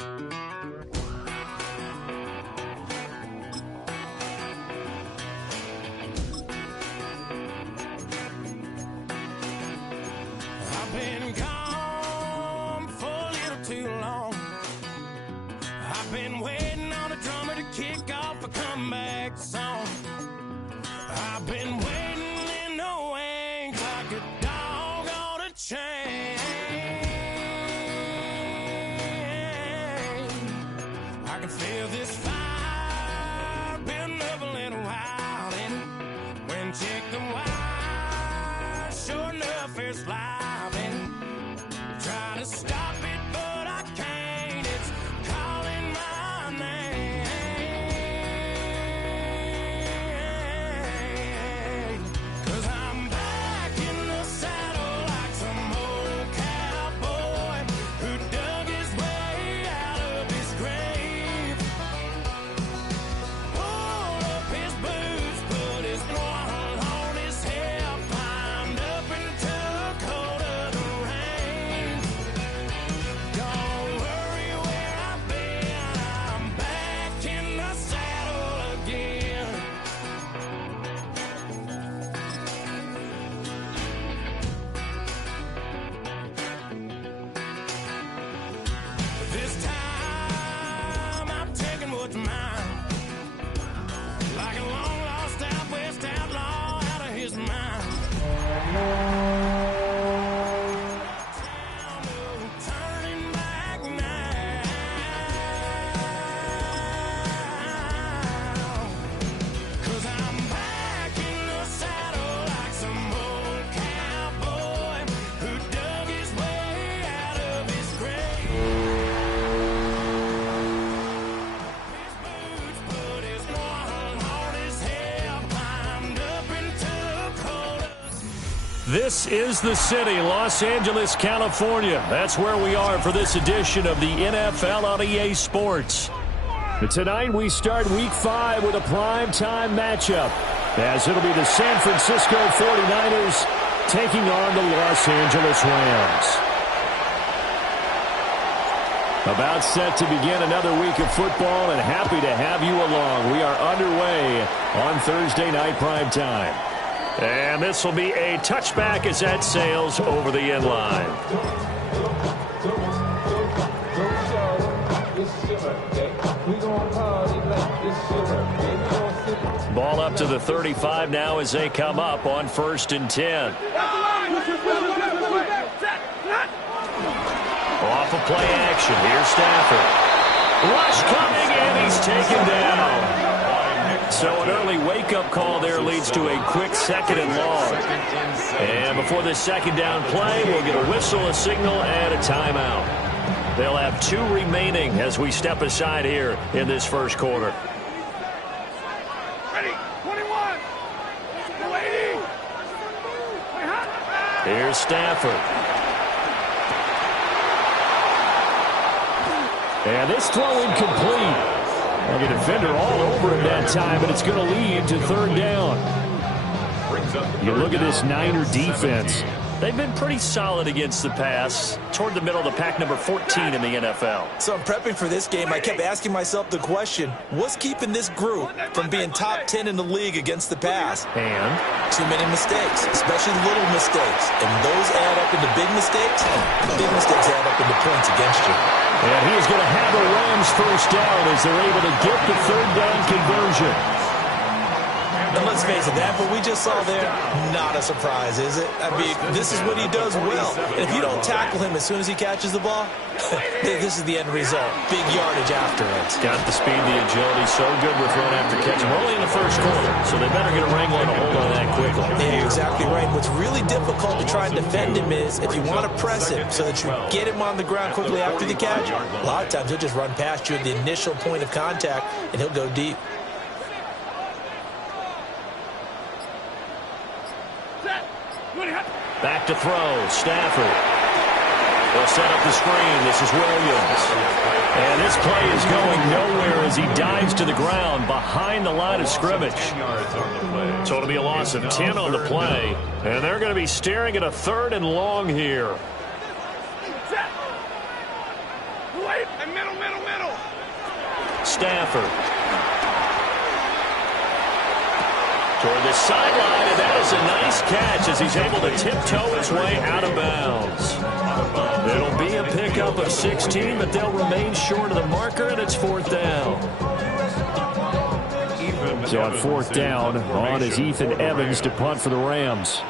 I've been gone for a little too long. I've been waiting on a drummer to kick off a comeback song. I've been waiting in the wings like a dog on a chain. I can feel this fire building up a little while, and when check the wire, sure enough it's live, and try to stop it but I can't. It's calling my name. 'Cause I'm back in the saddle like some old cowboy who dug his way out of his grave. Pulled up his boots, put his one on his hip, climbed up and took hold of the reins. Don't worry where I've been, I'm back in the saddle again. This time I'm taking what's mine, like a long lost out west outlaw out of his mind. No turning back now. 'Cause I'm back in the saddle like some old cowboy who dug his way out of his grave. His boots, put his one on his hip, climbed up and took hold of. This is the city, Los Angeles, California. That's where we are for this edition of the NFL on EA Sports. Tonight we start Week 5 with a primetime matchup, as it'll be the San Francisco 49ers taking on the Los Angeles Rams. About set to begin another week of football, and happy to have you along. We are underway on Thursday night primetime. And this will be a touchback as that sails over the end line. Ball up to the 35 now as they come up on 1st and 10. Off of play action. Here's Stafford. Rush coming, and he's taken down. So an early wake-up call there leads to a quick 2nd and long. And before this 2nd down play, we'll get a whistle, a signal, and a timeout. They'll have 2 remaining as we step aside here in this first quarter. Ready, 21. Waiting. Here's Stafford. And this throw incomplete. Like a defender all over him that time, but it's going to lead to 3rd down. You look at this Niner defense. They've been pretty solid against the pass, toward the middle of the pack, number 14 in the NFL. So I'm prepping for this game. I kept asking myself the question, what's keeping this group from being top 10 in the league against the pass? And too many mistakes, especially little mistakes. And those add up into big mistakes. Big mistakes add up into points against you. And he is going to have the Rams first down as they're able to get the 3rd down conversion. And let's face it, that what we just saw there, not a surprise, is it? I mean, this is what he does well. And if you don't tackle him as soon as he catches the ball, this is the end result. Big yardage afterwards. Got the speed, the agility, so good with run after catch. We're only in the first quarter, so they better get a wrangle and a hold on that quickly. Yeah, you're exactly right. What's really difficult to try and defend him is if you want to press him so that you get him on the ground quickly after the catch, a lot of times he'll just run past you at the initial point of contact, and he'll go deep. Back to throw, Stafford. They'll set up the screen. This is Williams. And this play is going nowhere as he dives to the ground behind the line of scrimmage. So it'll be a loss of 10 on the play. And they're going to be staring at a 3rd and long here. Middle. Stafford. Toward the sideline, and that is a nice catch as he's able to tiptoe his way out of bounds. It'll be a pickup of 16, but they'll remain short of the marker, and it's 4th down. So on 4th down, on is Ethan Evans to punt for the Rams.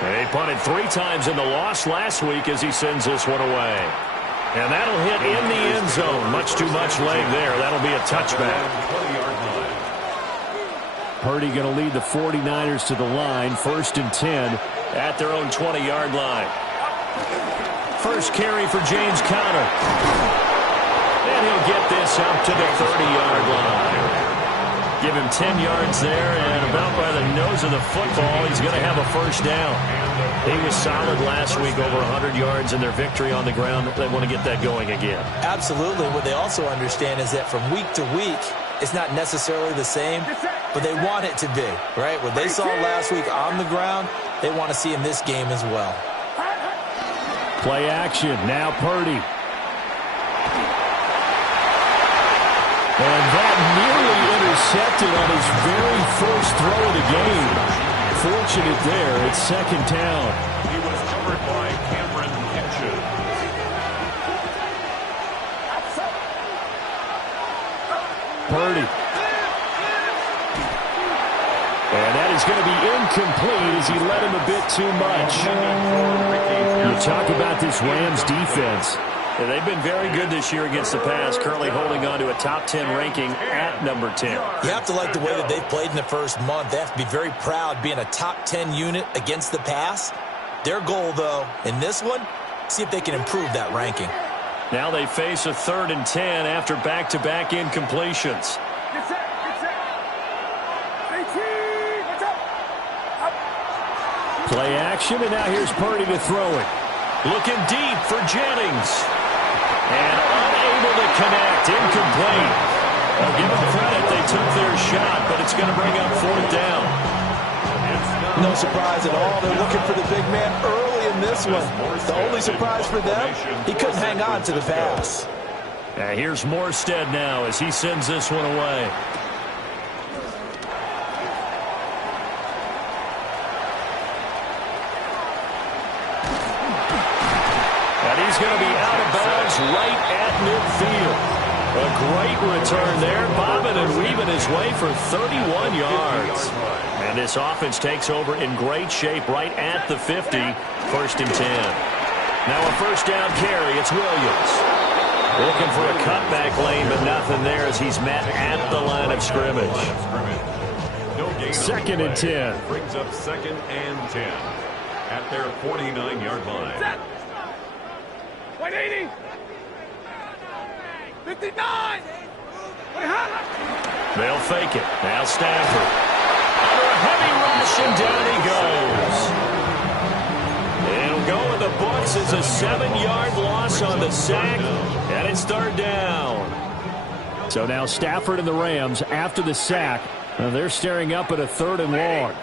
They punted 3 times in the loss last week as he sends this one away. And that'll hit in the end zone. Much too much leg there. That'll be a touchback. Purdy going to lead the 49ers to the line. 1st and 10 at their own 20-yard line. First carry for James Conner. And he'll get this up to the 30-yard line. Give him 10 yards there, and about by the nose of the football, he's going to have a first down. He was solid last week, over 100 yards in their victory on the ground. They want to get that going again. Absolutely. What they also understand is that from week to week, it's not necessarily the same, but they want it to be, right? What they saw last week on the ground, they want to see in this game as well. Play action. Now Purdy. And that nearly intercepted on his very first throw of the game. Fortunate there. It's 2nd down. He was covered by Cameron Hitchens. Purdy. And that is going to be incomplete as he led him a bit too much. You talk about this Rams defense. Yeah, they've been very good this year against the pass, currently holding on to a top 10 ranking at number 10. You have to like the way that they've played in the first month. They have to be very proud being a top 10 unit against the pass. Their goal, though, in this one, see if they can improve that ranking. Now they face a 3rd and 10 after back-to-back incompletions. Play action, and now here's Purdy to throw it. Looking deep for Jennings. And unable to connect, incomplete. I'll give them credit, they took their shot, but it's going to bring up 4th down. No surprise at all. They're looking for the big man early in this one. The only surprise for them, he couldn't hang on to the pass. Here's Morstead now as he sends this one away. He's going to be out of bounds right at midfield. A great return there, bobbing and weaving his way for 31 yards. And this offense takes over in great shape right at the 50, 1st and 10. Now a first down carry, it's Williams. Looking for a cutback lane, but nothing there as he's met at the line of scrimmage. 2nd and 10. Brings up 2nd and 10 at their 49-yard line. 180. 59. They'll fake it. Now Stafford. Under a heavy rush, and down he goes. It'll go in the books as a 7-yard loss on the sack, and it's 3rd down. So now Stafford and the Rams, after the sack, they're staring up at a 3rd and long.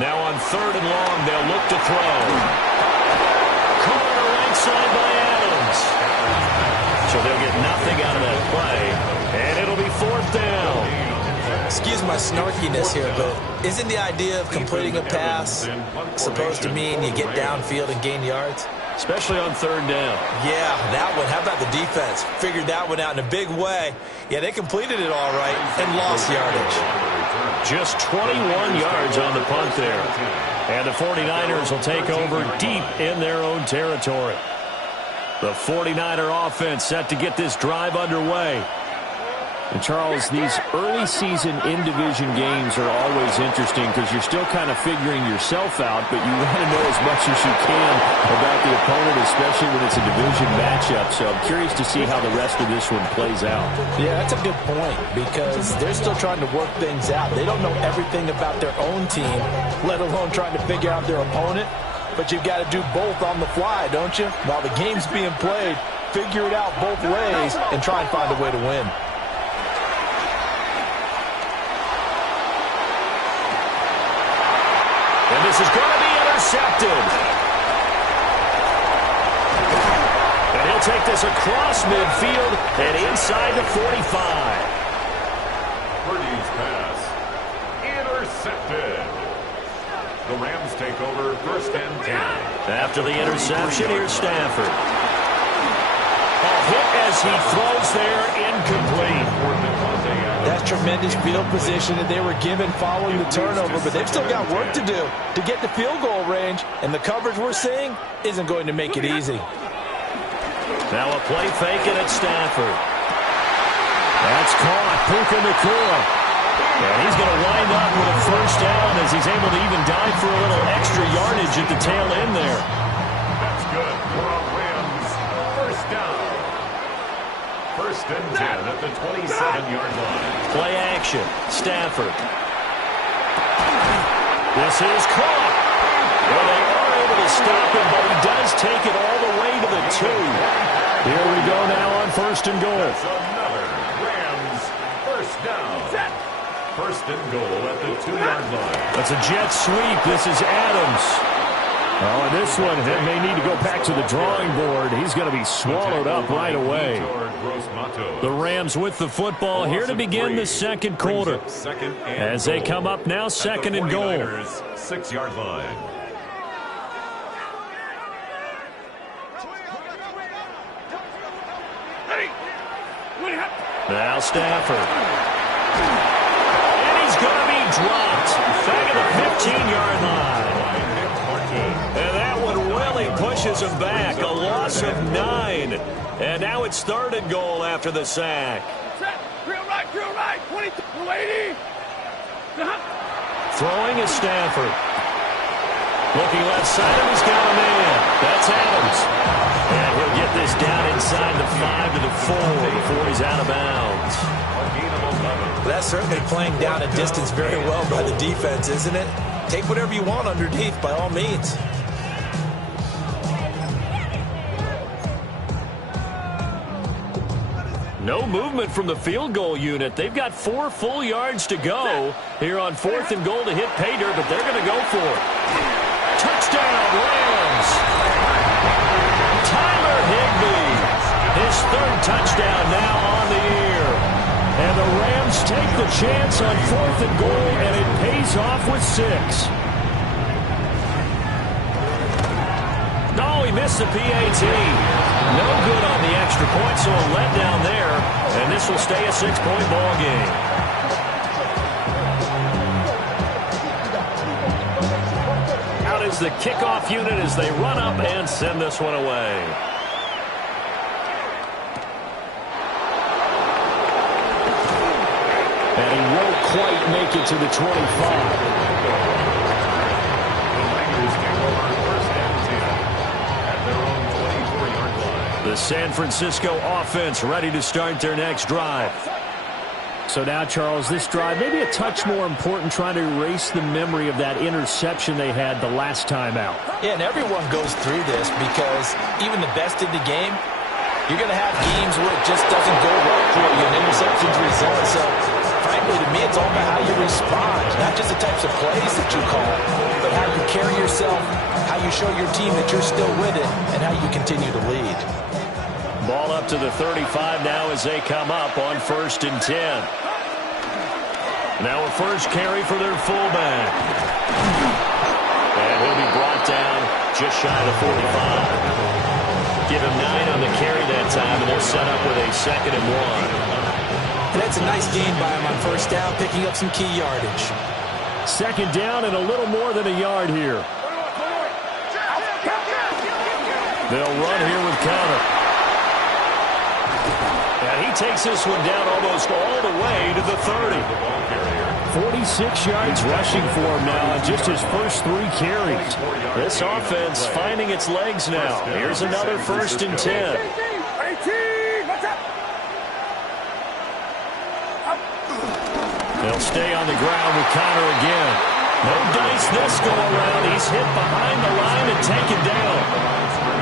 Now on 3rd and long, they'll look to throw. Side by Adams. So they'll get nothing out of that play, and it'll be 4th down. Excuse my snarkiness here, but isn't the idea of completing a pass supposed to mean you get downfield and gain yards? Especially on 3rd down. Yeah, that one. How about the defense? Figured that one out in a big way. Yeah, they completed it all right and lost yardage. Just 21 yards on the punt there. And the 49ers will take over deep in their own territory. The 49er offense set to get this drive underway. And Charles, these early season in-division games are always interesting because you're still kind of figuring yourself out, but you want to know as much as you can about the opponent, especially when it's a division matchup. So I'm curious to see how the rest of this one plays out. Yeah, that's a good point because they're still trying to work things out. They don't know everything about their own team, let alone trying to figure out their opponent. But you've got to do both on the fly, don't you? While the game's being played, figure it out both ways and try and find a way to win. And this is going to be intercepted. take this across midfield and inside the 45. Purdy's pass intercepted. The Rams take over 1st and 10. After the interception, here's Stafford. A hit as he throws there, incomplete. That's tremendous field position that they were given following the turnover, but they've still got work to do to get the field goal range, and the coverage we're seeing isn't going to make it easy. Now a play fake it at Stafford. That's caught. Puka Nacua. And he's going to wind up with a 1st down as he's able to even dive for a little extra yardage at the tail end there. That's good for a Rams 1st down. 1st and 10 at the 27-yard line. Play action. Stafford. This is caught. Well, they are able to stop him, but he does take it all the way to the 2. Here we go now on 1st and goal. That's another Rams 1st down. 1st and goal at the 2-yard line. That's a jet sweep. This is Adams. Oh, and this one may need to go back to the drawing board. He's going to be swallowed up right away. The Rams with the football here to begin the 2nd quarter. As they come up now, 2nd and goal. 6-yard line. Now Stafford. And he's going to be dropped. Back at the 15-yard line. And that one really pushes him back. A loss of 9. And now it's 3rd and goal after the sack. Real right, 22, 80. Throwing is Stafford. Looking left side, and he's got a man. That's Adams. And he'll get this down inside the 5 to the 4 before he's out of bounds. That's certainly playing down a distance very well by the defense, isn't it? Take whatever you want underneath, by all means. No movement from the field goal unit. They've got 4 full yards to go here on 4th and goal to hit pay dirt, but they're going to go for it. Touchdown, Rams! Tyler Higbee, his 3rd touchdown now on the year. And the Rams take the chance on 4th and goal, and it pays off with 6. No, he missed the PAT. No good on the extra point, so a letdown there. And this will stay a 6-point ball game. Out is the kickoff unit as they run up and send this one away. And he won't quite make it to the 25. The San Francisco offense ready to start their next drive. So now, Charles, this drive maybe a touch more important, trying to erase the memory of that interception they had the last time out. Yeah, and everyone goes through this because even the best in the game, you're going to have games where it just doesn't go right for you and interceptions result. So, frankly, to me, it's all about how you respond, not just the types of plays that you call, but how you carry yourself, how you show your team that you're still with it, and how you continue to lead. Ball up to the 35 now as they come up on 1st and 10. Now a first carry for their fullback. And he'll be brought down just shy of the 45. Give him 9 on the carry that time, and they're set up with a 2nd and 1. And that's a nice gain by him on 1st down, picking up some key yardage. 2nd down and a little more than a yard here. They'll run here with Conner. And he takes this one down almost all the way to the 30. 46 yards rushing for him now on just his first 3 carries. This offense finding its legs now. Here's another 1st and 10. They'll stay on the ground with Conner again. No dice this go around. He's hit behind the line and taken down.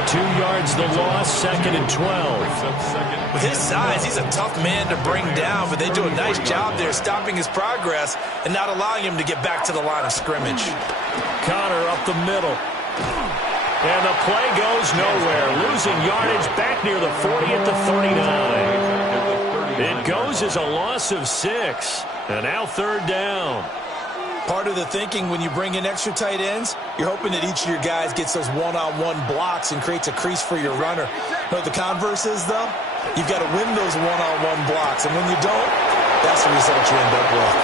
2 yards the loss, 2nd and 12. With his size, he's a tough man to bring down, but they do a nice job there stopping his progress and not allowing him to get back to the line of scrimmage. Conner up the middle. And the play goes nowhere. Losing yardage back near the 40 at the 39. It goes as a loss of 6. And now third down. Part of the thinking when you bring in extra tight ends, you're hoping that each of your guys gets those one-on-one blocks and creates a crease for your runner. You know what the converse is, though? You've got to win those one-on-one blocks, and when you don't, that's the result you end up with.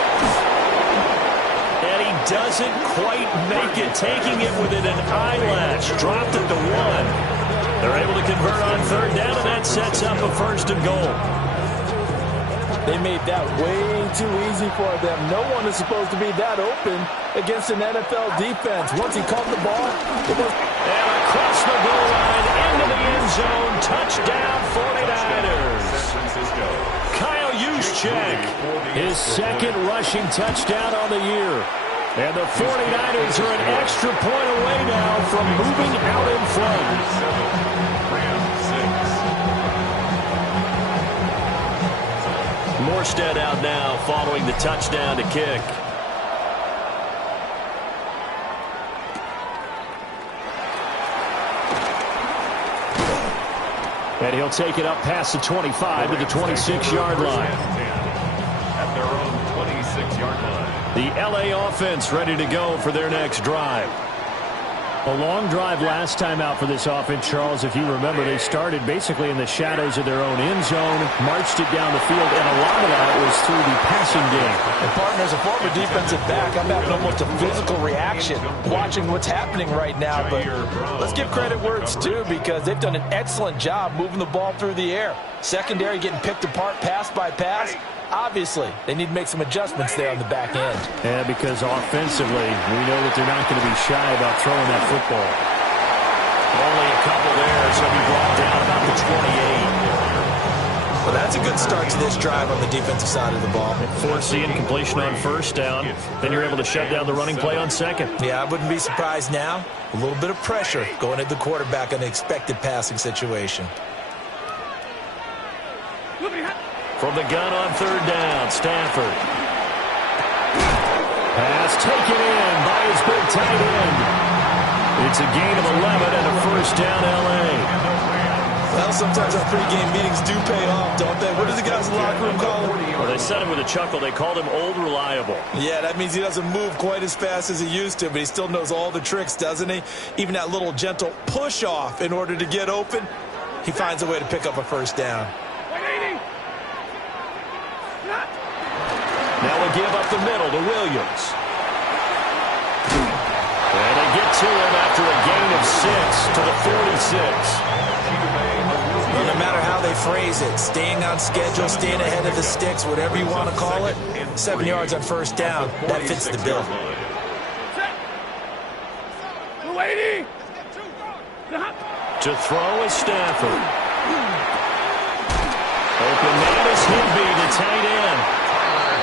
And he doesn't quite make it, taking it within an eyelash. Dropped it to 1. They're able to convert on third down, and that sets up a first and goal. They made that way too easy for them. No one is supposed to be that open against an NFL defense. Once he caught the ball, it was... And across the goal line, into the end zone, touchdown 49ers. Kyle Juszczyk, his second rushing touchdown on the year. And the 49ers are an extra point away now from moving out in front. Morstead out now following the touchdown to kick. And he'll take it up past the 25 to the 26-yard line. At their own 26-yard line. The LA offense ready to go for their next drive. A long drive last time out for this offense, Charles. If you remember, they started basically in the shadows of their own end zone, marched it down the field, and a lot of that was through the passing game. And partner, as a former defensive back, I'm having almost a physical reaction watching what's happening right now. But let's give credit where it's due, because they've done an excellent job moving the ball through the air. Secondary getting picked apart pass by pass. Obviously, they need to make some adjustments there on the back end. Yeah, because offensively, we know that they're not going to be shy about throwing that football. Only a couple there, so he brought down about the 28. Well, that's a good start to this drive on the defensive side of the ball. Force the incompletion on first down. Then you're able to shut down the running play on second. Yeah, I wouldn't be surprised now. A little bit of pressure going at the quarterback in an expected passing situation. From the gun on third down, Stafford. Pass taken in by his big tight end. It's a gain of 11 and a first down, L.A. Well, sometimes our pregame meetings do pay off, don't they? What do the guys in the locker room call him? Well, they said it with a chuckle. They called him Old Reliable. Yeah, that means he doesn't move quite as fast as he used to, but he still knows all the tricks, doesn't he? Even that little gentle push-off in order to get open, he finds a way to pick up a first down. Now we give up the middle to Williams. And they get to him after a gain of 6 to the 46. Well, no matter how they phrase it, staying on schedule, staying ahead of the sticks, whatever you want to call it, 7 yards on first down, that fits the bill. To throw is Stafford. Open man is Higbee, the tight end.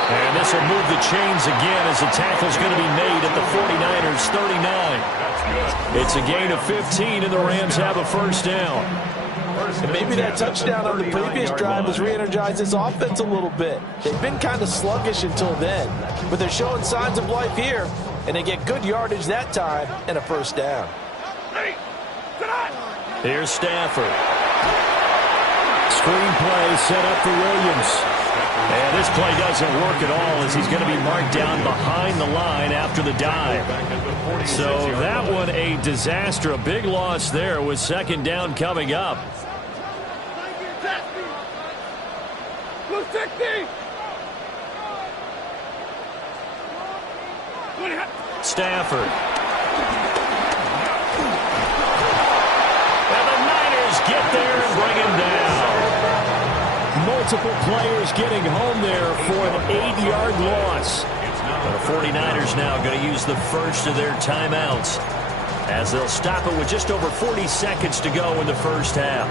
And this will move the chains again as the tackle's going to be made at the 49ers 39. It's a gain of 15, and the Rams have a first down. And maybe that touchdown on the previous drive has re-energized this offense a little bit. They've been kind of sluggish until then, but they're showing signs of life here, and they get good yardage that time and a first down. Here's Stafford. Screenplay set up for Williams. And this play doesn't work at all as he's going to be marked down behind the line after the dive. So that one a disaster. A big loss there with second down coming up. Stafford. And the Niners get there and bring him down. Multiple players getting home there for an 8-yard loss. The 49ers now going to use the first of their timeouts as they'll stop it with just over 40 seconds to go in the first half.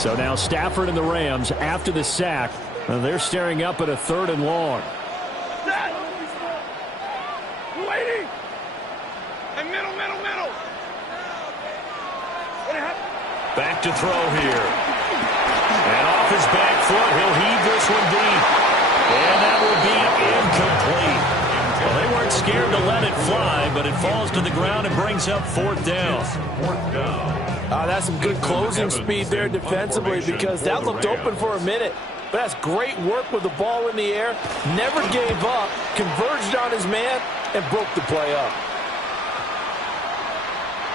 So now Stafford and the Rams, after the sack, they're staring up at a 3rd and long. Back to throw here. And off his back foot, he'll heave this one deep. And that will be incomplete. Well, they weren't scared to let it fly, but it falls to the ground and brings up fourth down. That's some good closing speed there defensively because that looked open for a minute. But that's great work with the ball in the air. Never gave up, converged on his man, and broke the play up.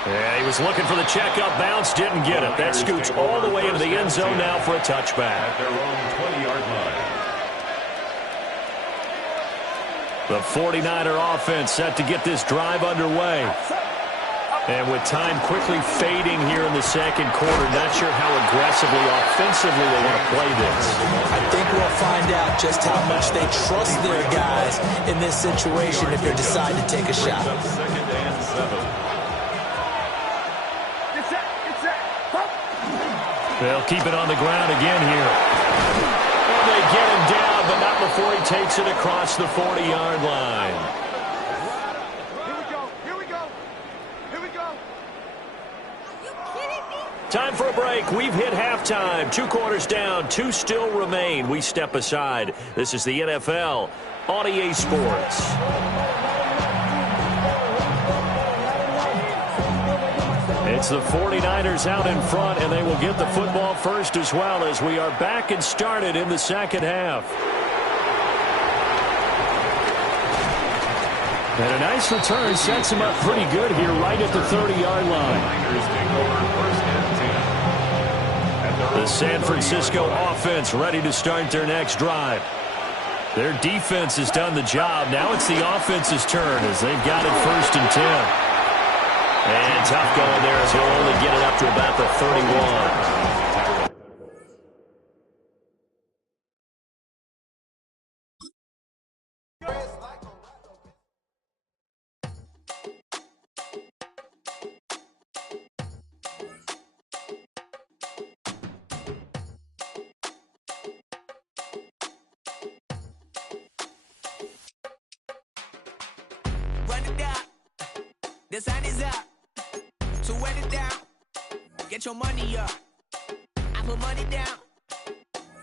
Yeah, he was looking for the check-up bounce, didn't get it. That scoots all the way into the end zone now for a touchback. At their own 20-yard line. The 49er offense set to get this drive underway. And with time quickly fading here in the second quarter, not sure how aggressively, offensively they want to play this. I think we'll find out just how much they trust their guys in this situation if they decide to take a shot. Second and 7. They'll keep it on the ground again here. And they get him down, but not before he takes it across the 40-yard line. Here we go. Are you kidding me? Time for a break. We've hit halftime. 2 quarters down, 2 still remain. We step aside. This is the NFL on EA Sports. It's the 49ers out in front, and they will get the football first as well as we are back and started in the second half. And a nice return sets him up pretty good here right at the 30-yard line. The San Francisco offense ready to start their next drive. Their defense has done the job. Now it's the offense's turn as they've got it 1st and 10. And tough going there as he'll only get it up to about the 31. Run it down. The sun is up. So wet it down, get your money up. I put money down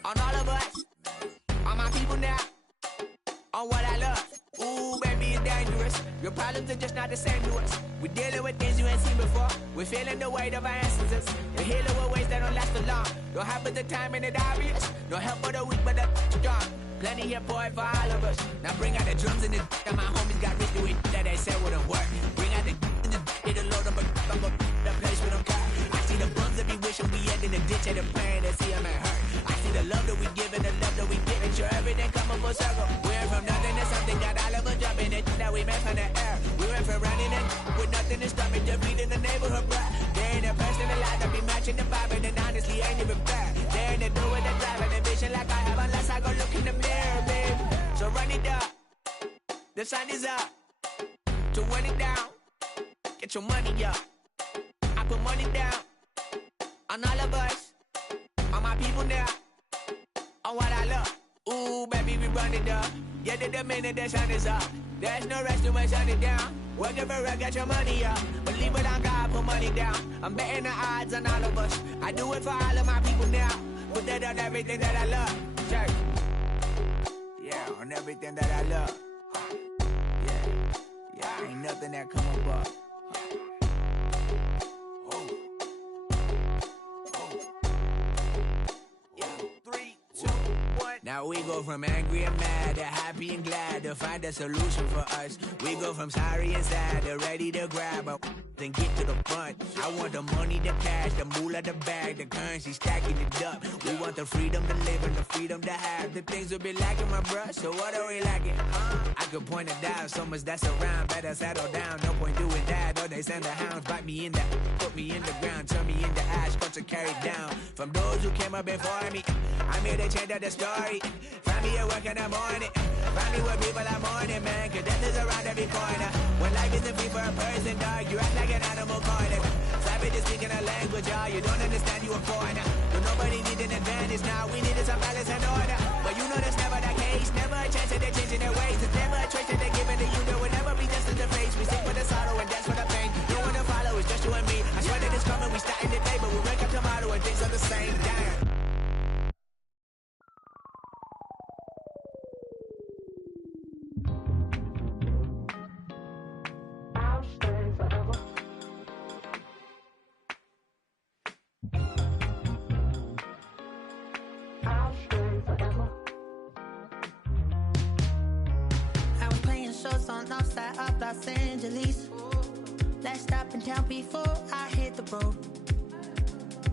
on all of us, on my people now, on what I love. Ooh, baby, it's dangerous. Your problems are just not the same to us. We're dealing with things you ain't seen before. We're feeling the weight of our ancestors. We're healing with ways that don't last long. Don't have the time and it obvious. No help for the weak, but the strong. Plenty here for it for all of us. Now bring out the drums and the and my homies got rich doing that they said wouldn't work. Bring out the it'll load up the place we don't care. I see the bums that be wishing we end in the ditch and the pain that see them and hurt. I see the love that we give and the love that we give. And sure everything coming full circle. We went from nothing to something, got all of us jumping it that we made from the air. We went from running and with nothing to stop it, just beating the neighborhood bruh. They ain't the person alive that be matching the vibe, and honestly ain't even fair. They ain't the do with the drive and the vision like I have unless I go look in the mirror, babe. So run it up, the sun is up, to run it down. Get your money up. I put money down on all of us, on my people now, on what I love. Ooh, baby, we run it up. Yeah, the minute the sun is up. There's no rest to my shut it down. Work it for real, get your money up. Believe it on God, put money down. I'm betting the odds on all of us. I do it for all of my people now. Put that on everything that I love. Check. Yeah, on everything that I love. Yeah, ain't nothing that come up. Now we go from angry and mad to happy and glad to find a solution for us. We go from sorry and sad to ready to grab up then get to the front. I want the money, the cash, the moolah, the bag, the currency, stacking it up. We want the freedom to live and the freedom to have. The things will be lacking, my bruh, so what are we lacking? I could point it down, so much that's around. Better settle down, no point doing that. Or they send the hounds, bite me in the, put me in the ground, turn me into ash, got to carry down. From those who came up before me, I'm here to change up the story. Find me at work in the morning, find me where people are mourning, man, cause death is around every corner. When life isn't free for a person, dog, you act like an animal corner. Savage is speaking a language, y'all, you don't understand, you a foreigner. But nobody needs an advantage now, we needed some balance and order. But you know that's never the case, never a chance that they're changing their ways. There's never a choice that they're giving to you, there will never be just in the face. We stick with the sorrow and that's for the pain. You wanna follow, it's just you and me. I swear that it's coming, we starting today, but we wake up tomorrow and things are the same. Damn. in town before I hit the road.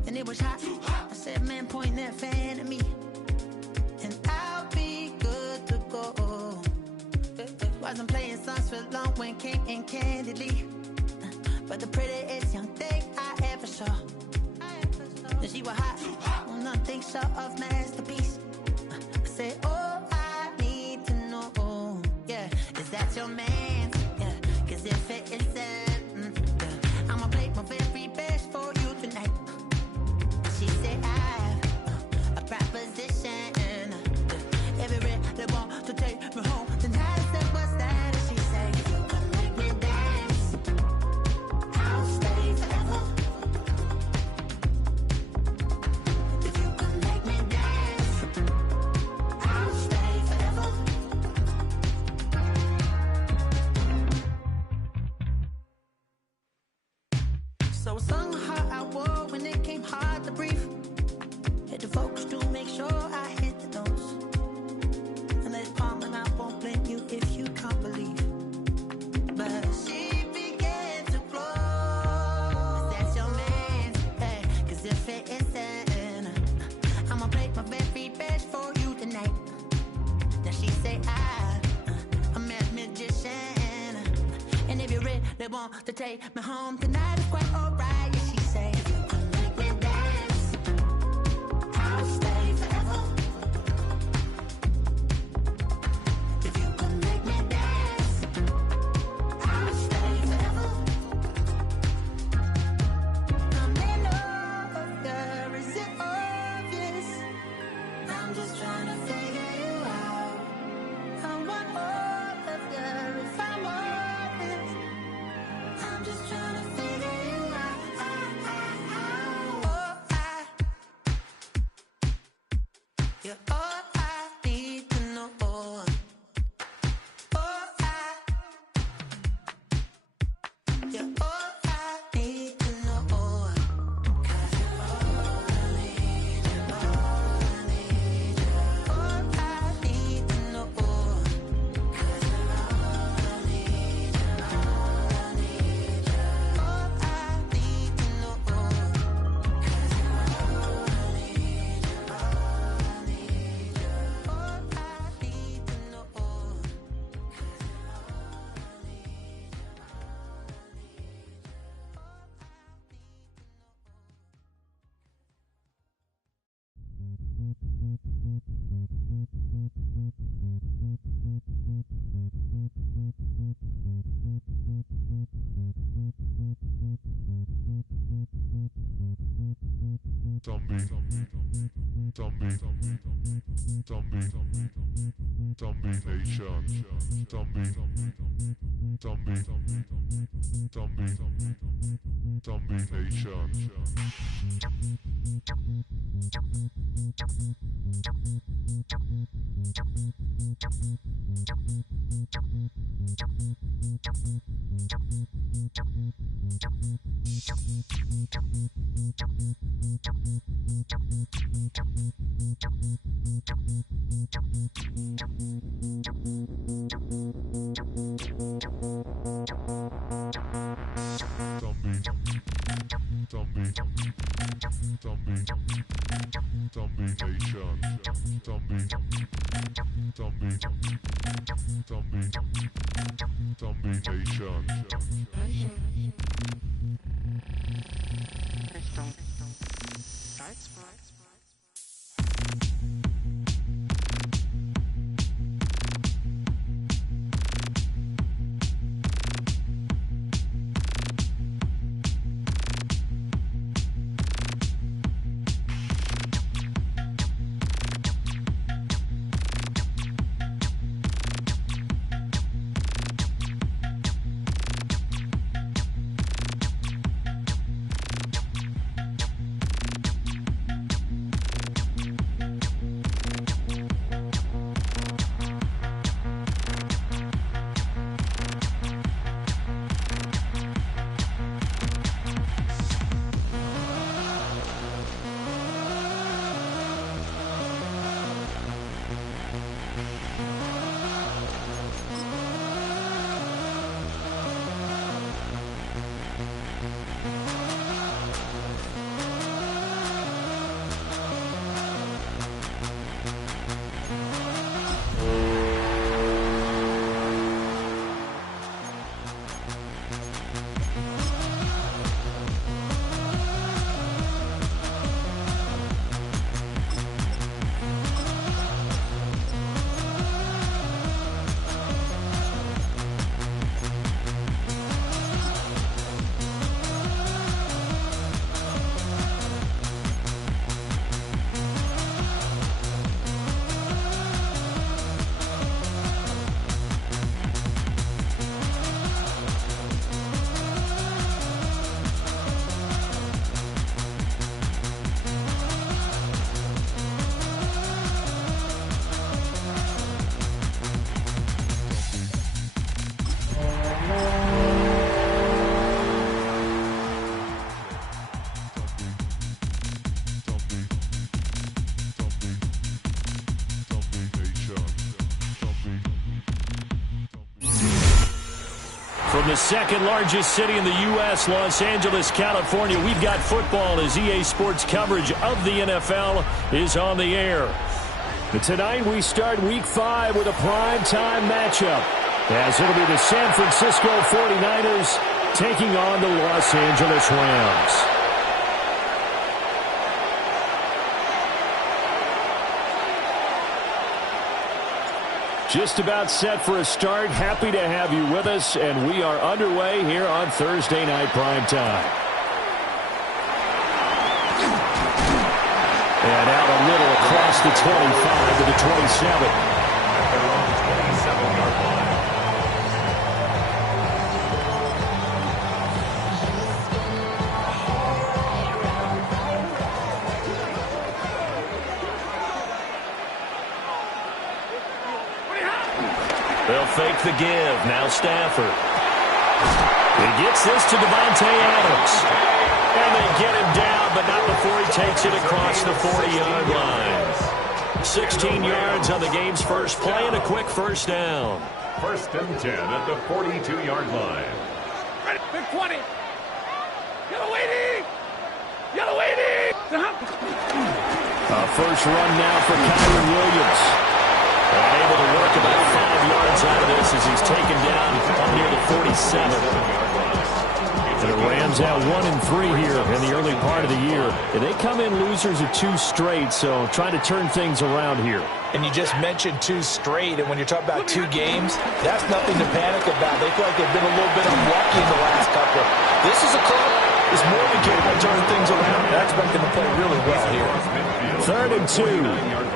And it was hot. I said, man, point that fan at me, and I'll be good to go. Wasn't playing songs for long when came in candidly, but the prettiest young thing I ever saw. And she was hot, nothing short of masterpiece. I said, oh, I need to know, yeah, is that your man? Yeah, cause if it isn't, yeah, I'ma play my very best for you tonight. She said, I have a proposition, every really want to take me home tonight. I said, what's that? And she said, if you can make me dance, I'll stay forever. If you can make me dance, I'll stay forever. So I sung how I wore when it came hard to breathe. Had to focus to make sure I hit the notes. And let it calm, and I won't blame you if you can't believe. But she began to flow. That's your man, hey, cause if it isn't, I'ma play my very best for you tonight. Now she say I'm a magician, and if you really want to take me home tonight, it's quite alright. Yeah, she say, if you can make me dance, I'll stay forever. If you can make me dance, I'll stay forever. I'm in love with her, is it obvious? I'm just trying to figure you out. I want all of you if I'm honest. I'm just trying to figure you out. You're all I need to know. You're all I need to know. 'Cause you're all I need, you're all I need, you're all I need to know. 'Cause you're all I need, you're all I need, you're all I need to know. 'Cause you're all I need, you're all I need, you're all I need to know. 'Cause you're all I need, you're all I need, you're all I need, you're all I need to know. From the second largest city in the U.S., Los Angeles, California, we've got football as EA Sports coverage of the NFL is on the air. But tonight we start Week 5 with a primetime matchup, as it'll be the San Francisco 49ers taking on the Los Angeles Rams. Just about set for a start. Happy to have you with us, and we are underway here on Thursday Night Primetime. And out a little across the 25 to the 27. At their own 27-yard line. They'll fake the give. Now Stafford. He gets this to Devontae Adams. And they get him down, but not before he takes it across the 40-yard line. 16 yards on the game's first play and a quick first down. First and 10 at the 42-yard line. Ready, big 20. Yellow 80. Yellow 80. A first run now for Kyren Williams. And able to work about 5 yards out of this as he's taken down up near the 47. And the Rams at 1-3 here in the early part of the year. And they come in losers of 2 straight, so trying to turn things around here. And you just mentioned 2 straight, and when you're talking about 2 games, that's nothing to panic about. They feel like they've been a little bit unlucky in the last couple. This is a club that's more than capable of turning things around. I expect them to play really well here. 3rd and 2.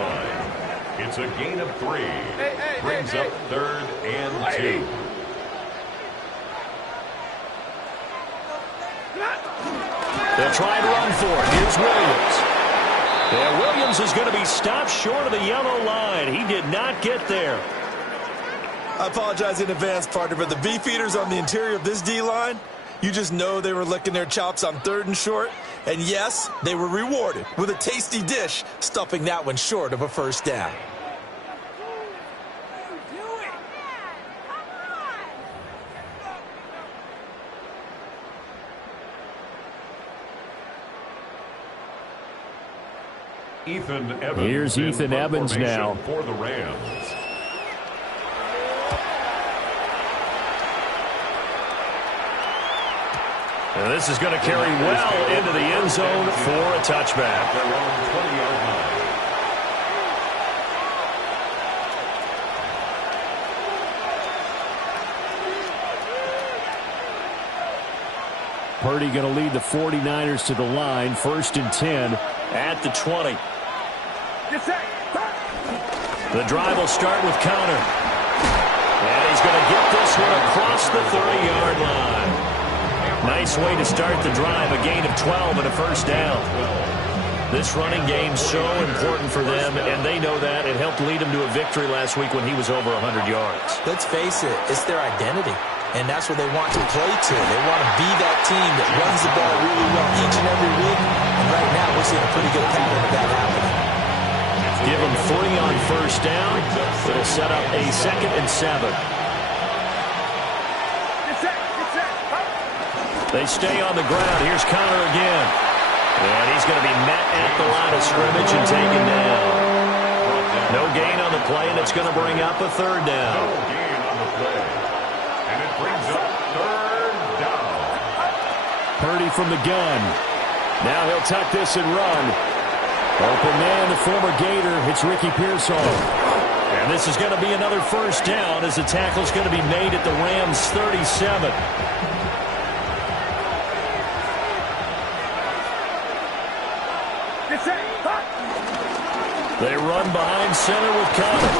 It's a gain of 3. Brings up 3rd and 2. They'll try and run for it. Here's Williams. And Williams is going to be stopped short of the yellow line. He did not get there. I apologize in advance, partner, but the beefeaters on the interior of this D-line, you just know they were licking their chops on 3rd and short. And yes, they were rewarded with a tasty dish, stuffing that one short of a first down. Ethan Evans. Here's Ethan Evans now for the Rams. And this is going to carry well into the end zone for a touchback. Their own 20-yard line. Purdy going to lead the 49ers to the line. 1st and 10 at the 20. The drive will start with Conner. And he's going to get this one across the 30-yard line. Nice way to start the drive. A gain of 12 and a first down. This running game so important for them, and they know that. It helped lead them to a victory last week when he was over 100 yards. Let's face it, it's their identity. And that's what they want to play to. They want to be that team that runs the ball really well each and every week. And right now, we're seeing a pretty good pattern of that happening. Give them 3 on first down. It'll set up a 2nd and 7. They stay on the ground. Here's Conner again. And he's going to be met at the line of scrimmage and taken down. No gain on the play, and it's going to bring up a 3rd down. No gain on the play. And it brings up 3rd down. Purdy from the gun. Now he'll tuck this and run. Open man, the former Gator. It's Ricky Pearsall. And this is going to be another first down as the tackle's going to be made at the Rams' 37. They run behind center with Conner.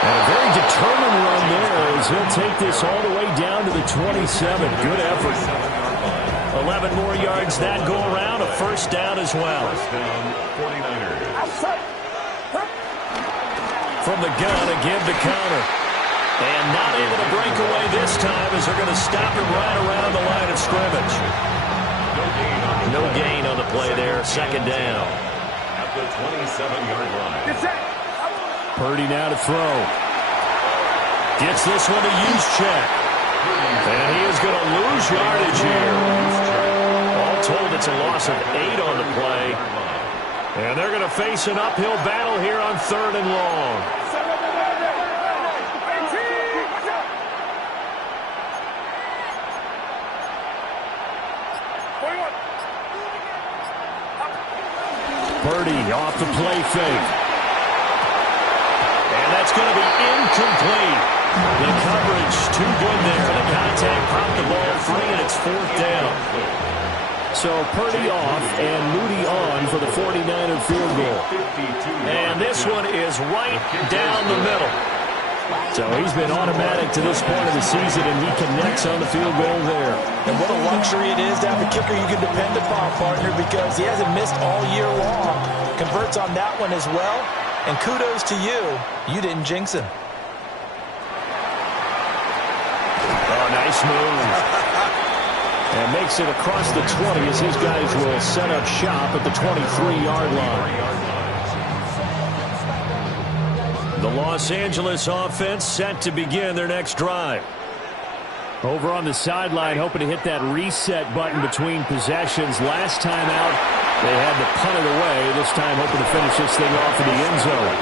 And a very determined run there as he'll take this all the way down to the 27. Good effort. 11 more yards that go around. A first down as well. First down, 49ers. From the gun, a give to Conner. And not able to break away this time as they're going to stop him right around the line of scrimmage. No gain on the play there. 2nd down. At the 27-yard line. Purdy now to throw. Gets this one to Juszczyk. And he is going to lose yardage here. All told, it's a loss of 8 on the play. And they're going to face an uphill battle here on 3rd and long. Purdy off the play fake. And that's going to be incomplete. The coverage too good there. The contact popped the ball free, and it's 4th down. So Purdy off and Moody on for the 49er field goal. And this one is right down the middle. So he's been automatic to this point of the season, and he connects on the field goal there. And what a luxury it is to have a kicker you can depend upon, partner, because he hasn't missed all year long. Converts on that one as well. And kudos to you. You didn't jinx him. Oh, nice move. And makes it across the 20 as his guys will set up shop at the 23-yard line. The Los Angeles offense set to begin their next drive. Over on the sideline, hoping to hit that reset button between possessions. Last time out, they had to punt it away. This time, hoping to finish this thing off in the end zone.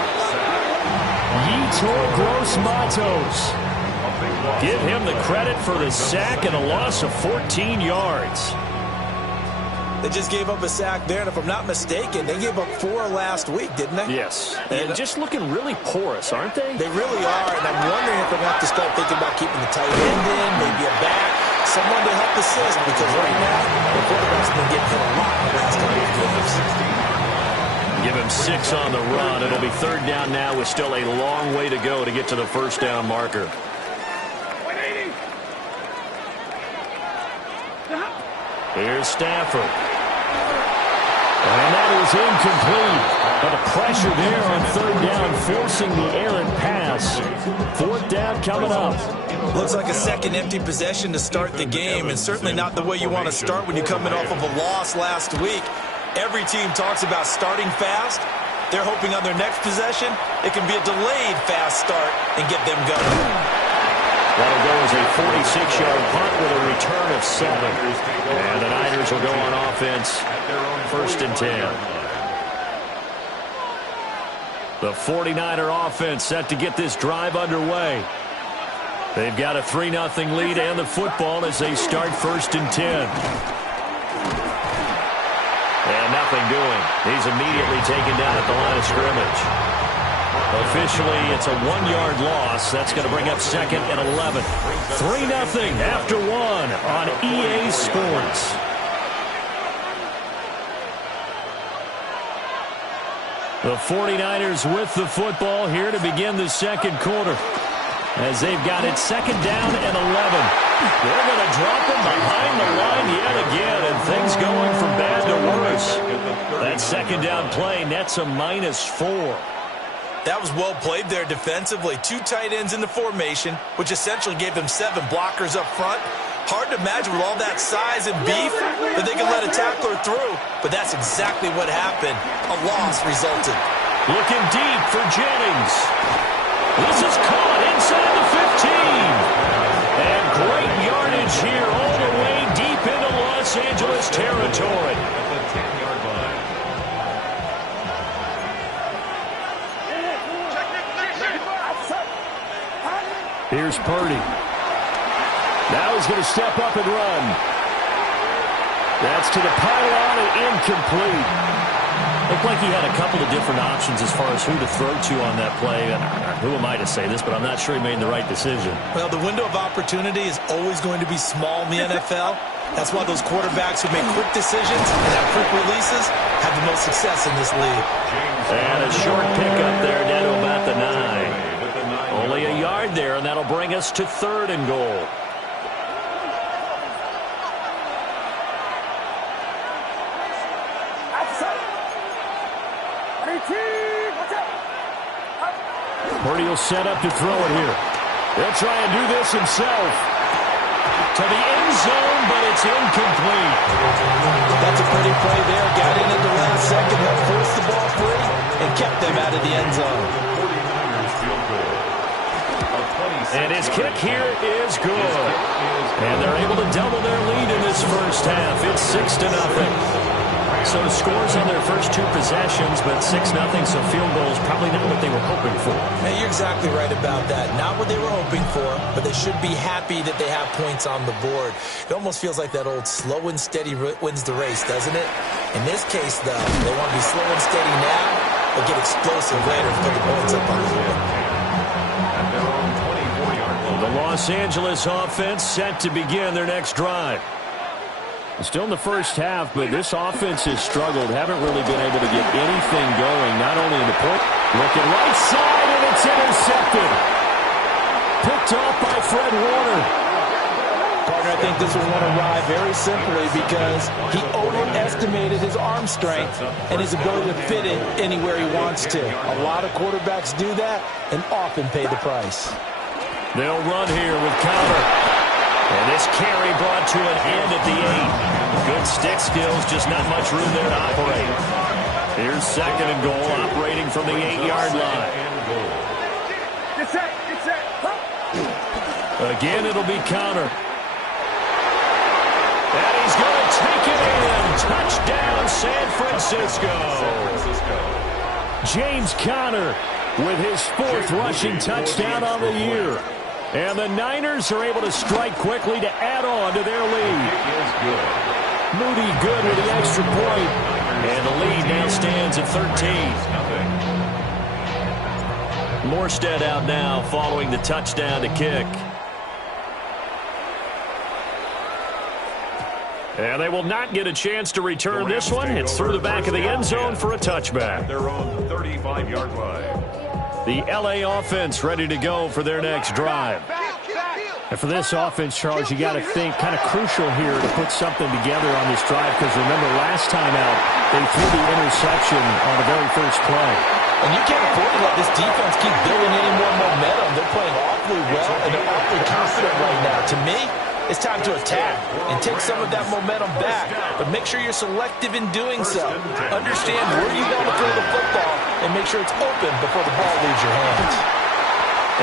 Yetur Gross-Matos. Give him the credit for the sack and a loss of 14 yards. They just gave up a sack there, and if I'm not mistaken, they gave up 4 last week, didn't they? Yes. And just looking really porous, aren't they? They really are, and I'm wondering if they're going to have to start thinking about keeping the tight end in, maybe a back, someone to help assist, because right now, the quarterback's been getting hit a lot in the last couple of games. Give him 6 on the run. It'll be 3rd down now with still a long way to go to get to the 1st down marker. Here's Stafford. And that is incomplete. But the pressure there on 3rd down, forcing the errant pass. 4th down coming up. Looks like a second empty possession to start the game, and certainly not the way you want to start when you're coming off of a loss last week. Every team talks about starting fast. They're hoping on their next possession, it can be a delayed fast start and get them going. That'll go as a 46-yard punt with a return of 7. And the Niners will go on offense, 1st and 10. The 49er offense set to get this drive underway. They've got a 3-0 lead and the football as they start 1st and 10. And nothing doing. He's immediately taken down at the line of scrimmage. Officially, it's a 1-yard loss. That's going to bring up 2nd and 11. 3-0 after 1 on EA Sports. The 49ers with the football here to begin the 2nd quarter. As they've got it 2nd down and 11. They're going to drop him behind the line yet again, and things going from bad to worse. That 2nd down play nets a -4. That was well played there defensively. 2 tight ends in the formation, which essentially gave them 7 blockers up front. Hard to imagine with all that size and beef that they can let a tackler through, but that's exactly what happened. A loss resulted. Looking deep for Jennings. This is caught inside the 15. And great yardage here all the way deep into Los Angeles territory. Here's Purdy. Now he's going to step up and run. That's to the pylon and incomplete. Looked like he had a couple of different options as far as who to throw to on that play. Who am I to say this, but I'm not sure he made the right decision. Well, the window of opportunity is always going to be small in the NFL. That's why those quarterbacks who make quick decisions and have quick releases have the most success in this league. And a short pickup there down to about the 9. Only a yard there, and that'll bring us to 3rd and goal. Purdy will set up to throw it here. He'll try and do this himself. To the end zone, but it's incomplete. That's a pretty play there. Got in at the last second, helped force the ball free, and kept them out of the end zone. And his kick here is good. And they're able to double their lead in this first half. It's 6-0. So scores on their first two possessions, but 6-0, so field goals probably not what they were hoping for. Hey, you're exactly right about that. Not what they were hoping for, but they should be happy that they have points on the board. It almost feels like that old slow and steady wins the race, doesn't it? In this case, though, they want to be slow and steady now, but get explosive later to put the points up on the board. The Los Angeles offense set to begin their next drive. Still in the first half, but this offense has struggled. Haven't really been able to get anything going, not only in the point. Looking right side, and it's intercepted. Picked off by Fred Warner. Gardner, I think this was going to ride very simply because he overestimated his arm strength and his ability to fit it anywhere he wants to. A lot of quarterbacks do that and often pay the price. They'll run here with counter. And this carry brought to an end at the 8. Good stick skills, just not much room there to operate. Here's 2nd and goal, operating from the 8-yard line. Again, it'll be counter. And he's going to take it in. Touchdown, San Francisco. James Conner with his 4th rushing touchdown on the year. And the Niners are able to strike quickly to add on to their lead. Moody good with the extra point. And the lead now stands at 13. Morstead out now following the touchdown to kick. And they will not get a chance to return this one. It's through the back of the end zone for a touchback. Their own 35-yard line. The L.A. offense ready to go for their next drive. And for this offense, Charles, you got to think kind of crucial here to put something together on this drive, because remember last time out, they threw the interception on the very first play. And you can't afford to let this defense keep building any more momentum. They're playing awfully well, and they're awfully confident right now. To me, it's time to attack and take some of that momentum back. But make sure you're selective in doing so. Understand where you want to throw the football and make sure it's open before the ball leaves your hands.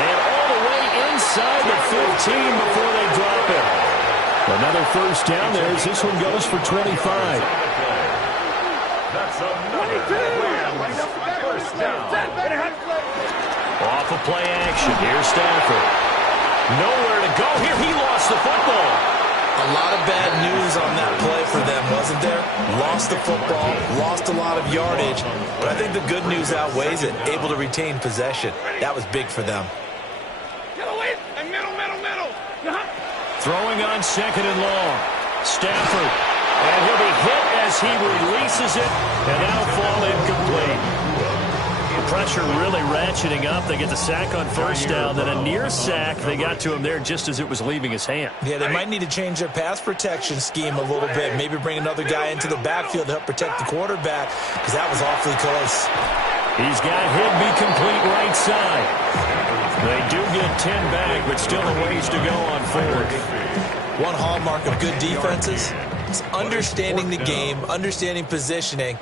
And all the way inside the 15 before they drop it. Another first down there as this one goes for 25. That's another first down. Off of play action. Here's Stafford. Nowhere to go here. He lost the football. A lot of bad news on that play for them, wasn't there? Lost the football, lost a lot of yardage, but I think the good news outweighs it. Able to retain possession. That was big for them. Get away! And middle. Throwing on 2nd and long. Stafford. And he'll be hit as he releases it, and that'll fall incomplete. The pressure really ratcheting up. They get the sack on first down, then a near sack. They got to him there just as it was leaving his hand. Yeah, they might need to change their pass protection scheme a little bit. Maybe bring another guy into the backfield to help protect the quarterback, because that was awfully close. He's got Higbee complete right side. They do get 10 back, but still a ways to go on 4th. One hallmark of good defenses is understanding the game, understanding positioning,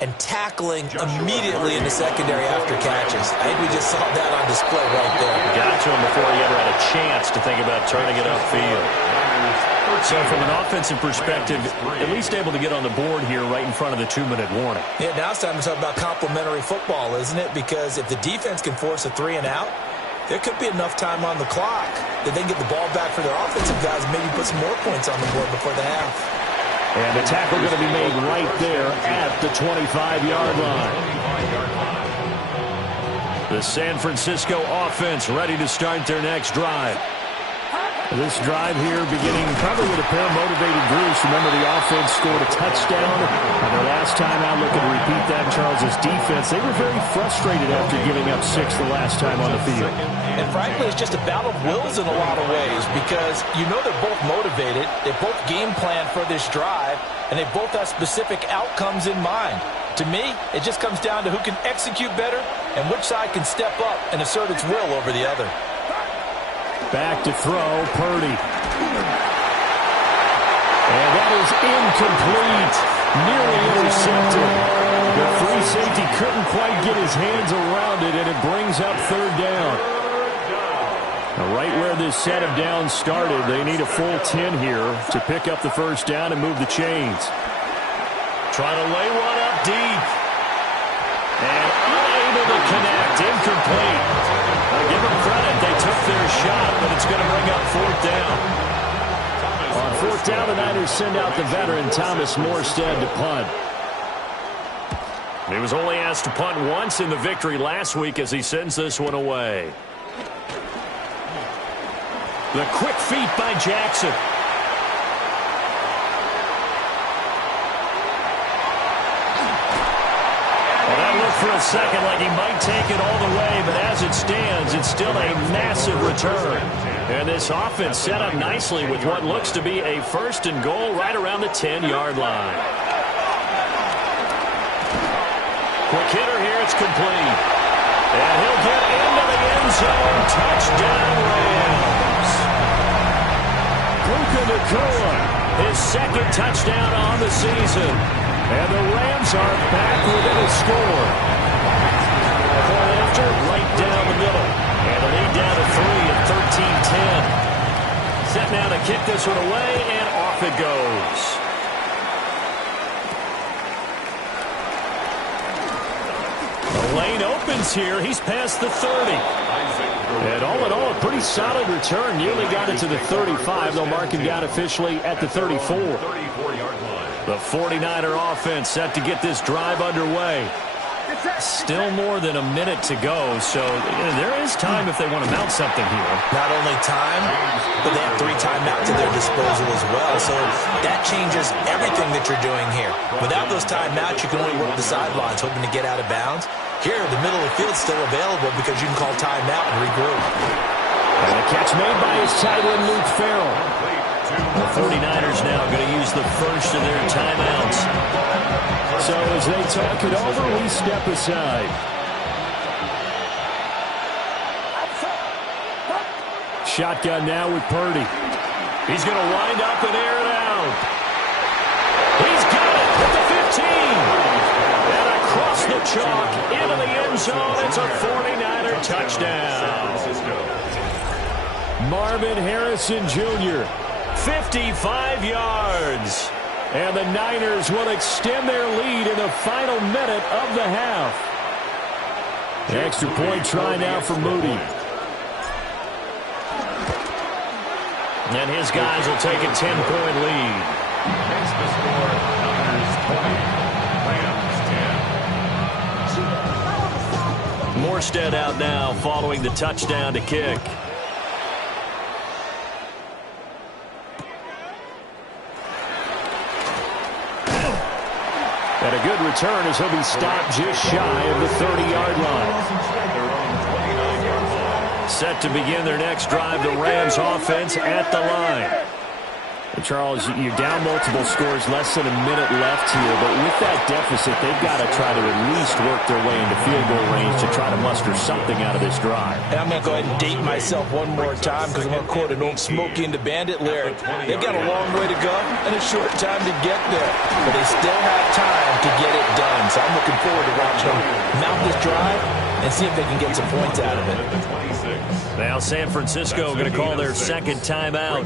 and tackling immediately in the secondary after catches. I think we just saw that on display right there. Got to him before he ever had a chance to think about turning it upfield. So from an offensive perspective, at least able to get on the board here right in front of the 2-minute warning. Yeah, now it's time to talk about complementary football, isn't it? Because if the defense can force a 3 and out, there could be enough time on the clock that they can get the ball back for their offensive guys and maybe put some more points on the board before the half. And the tackle going to be made right there at the 25-yard line. The San Francisco offense ready to start their next drive. This drive here beginning probably with a pair of motivated groups. Remember, the offense scored a touchdown. And their last time out, looking to repeat that, Charles' defense, they were very frustrated after giving up 6 the last time on the field. And frankly, it's just a battle of wills in a lot of ways, because you know they're both motivated, they both game plan for this drive, and they both have specific outcomes in mind. To me, it just comes down to who can execute better and which side can step up and assert its will over the other. Back to throw, Purdy. And that is incomplete. Nearly intercepted. The free safety couldn't quite get his hands around it, and it brings up 3rd down. Right where this set of downs started, they need a full 10 here to pick up the first down and move the chains. Trying to lay one up deep. And unable to connect. Incomplete. I'll give them credit. They took their shot, but it's going to bring up fourth down. On fourth down, the Niners send out the veteran Thomas Morstead to punt. He was only asked to punt once in the victory last week as he sends this one away. The quick feet by Jackson. Well, that looked for a second like he might take it all the way, but as it stands, it's still a massive return. And this offense set up nicely with what looks to be a first and goal right around the 10-yard line. Quick hitter here, it's complete. And he'll get into the end zone. Touchdown, Rams. Puka Nacua, His second touchdown on the season. and the Rams are back within a score. Point after, right down the middle. And the lead down to 3 at 13-10. Set now to kick this one away, and off it goes. The lane opens here. He's past the 30. And all in all, a pretty solid return. Nearly got it to the 35. They'll mark him down officially at the 34. The 49er offense set to get this drive underway. Still more than a minute to go, so there is time if they want to mount something here. Not only time, but they have 3 timeouts at their disposal as well, so that changes everything that you're doing here. Without those timeouts, you can only work the sidelines, hoping to get out of bounds. Here, the middle of the field's still available because you can call timeout and regroup. And a catch made by his tight end, Luke Farrell. The 49ers now going to use the first of their timeouts. So as they talk it over, we step aside. Shotgun now with Purdy. He's going to wind up and air it out. He's got it at the 15. And across the chalk into the end zone. It's a 49er touchdown. Marvin Harrison Jr. 55 yards. And the Niners will extend their lead in the final minute of the half. Extra point try now for Moody. And his guys will take a 10-point lead. Makes the score Niners 20, Rams 10. Morstead out now following the touchdown to kick. And a good return as he'll be stopped just shy of the 30-yard line. Set to begin their next drive, the Rams offense at the line. And Charles, you're down multiple scores, less than a minute left here, but with that deficit, they've got to try to at least work their way into field goal range to try to muster something out of this drive. And I'm going to go ahead and date myself one more time because I'm going to quote an old Smokey and the Bandit lyric. They've got a long way to go and a short time to get there, but they still have time to get it done. So I'm looking forward to watching them mount this drive and see if they can get some points out of it. Now San Francisco going to call their second timeout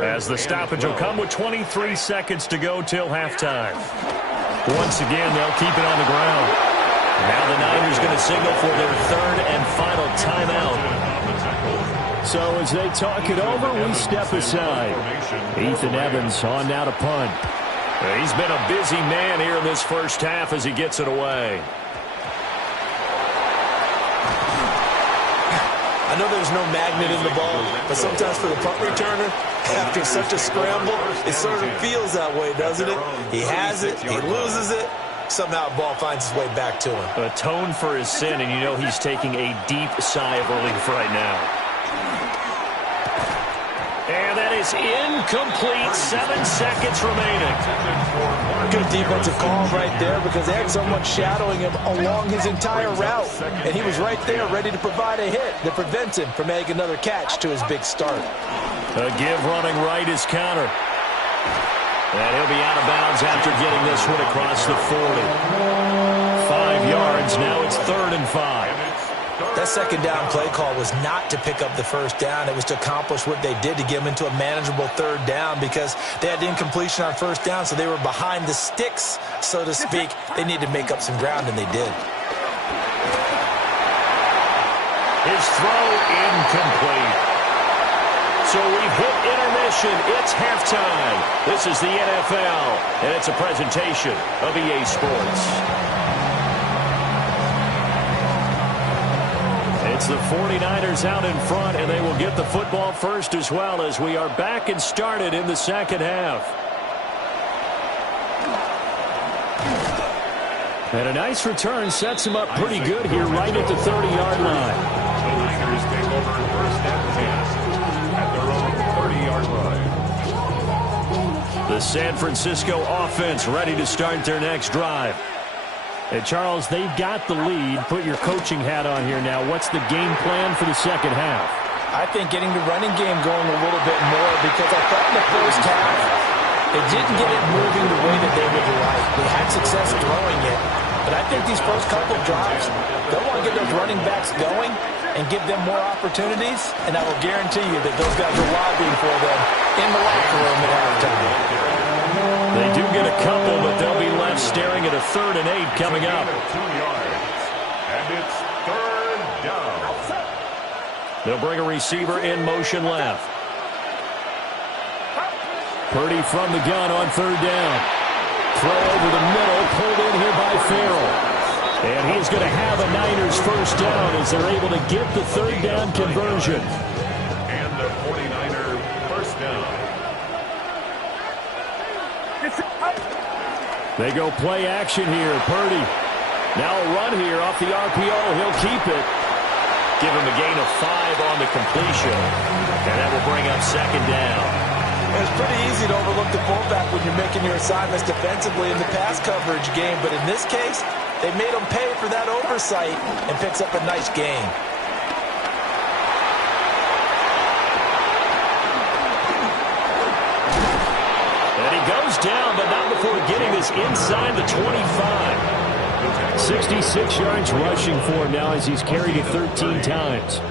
as the stoppage will come with 23 seconds to go till halftime. Once again, they'll keep it on the ground. Now the Niners going to signal for their third and final timeout. So as they talk it over, we step aside. Ethan Evans on now to punt. He's been a busy man here in this first half as he gets it away. I know there's no magnet in the ball, but sometimes for the punt returner, after such a scramble, it sort of feels that way, doesn't it? He has it, he loses it, somehow the ball finds its way back to him. Atone for his sin, and you know he's taking a deep sigh of relief right now. And that is incomplete. 7 seconds remaining. Good defensive call right there because they had someone shadowing him along his entire route. And he was right there ready to provide a hit that prevents him from making another catch to his big start. A give running right is counter. And he'll be out of bounds after getting this one across the 40. 5 yards. Now it's 3rd and 5. That second down play call was not to pick up the first down. It was to accomplish what they did to get them into a manageable third down because they had incompletion on first down, so they were behind the sticks, so to speak. They needed to make up some ground, and they did. His throw incomplete. So we've hit intermission. It's halftime. This is the NFL, and it's a presentation of EA Sports. It's the 49ers out in front, and they will get the football first as well as we are back and started in the second half. And a nice return sets him up pretty good here right at the 30-yard line. The Niners take over first and 10 at their own 30-yard line. The San Francisco offense ready to start their next drive. And Charles, they've got the lead. Put your coaching hat on here now. What's the game plan for the second half? I think getting the running game going a little bit more because I thought in the first half they didn't get it moving the way that they would like. They had success throwing it, but I think these first couple drives, they'll want to get those running backs going and give them more opportunities, and I will guarantee you that those guys are lobbying for them in the locker room at halftime. They do get a couple, but they'll be left staring at a 3rd and 8 coming up. 2 yards, and it's third down. They'll bring a receiver in motion left. Purdy from the gun on 3rd down. Throw over the middle, pulled in here by Farrell. And he's going to have a Niners first down as they're able to get the 3rd down conversion. And the 49er first down. They go play action here. Purdy. Now a run here off the RPO. He'll keep it. Give him a gain of 5 on the completion. And that will bring up second down. It's pretty easy to overlook the fullback when you're making your assignments defensively in the pass coverage game. But in this case, they made him pay for that oversight and picks up a nice gain. Goes down, but not before getting this inside the 25. 66 yards rushing for him now as he's carried it 13 times.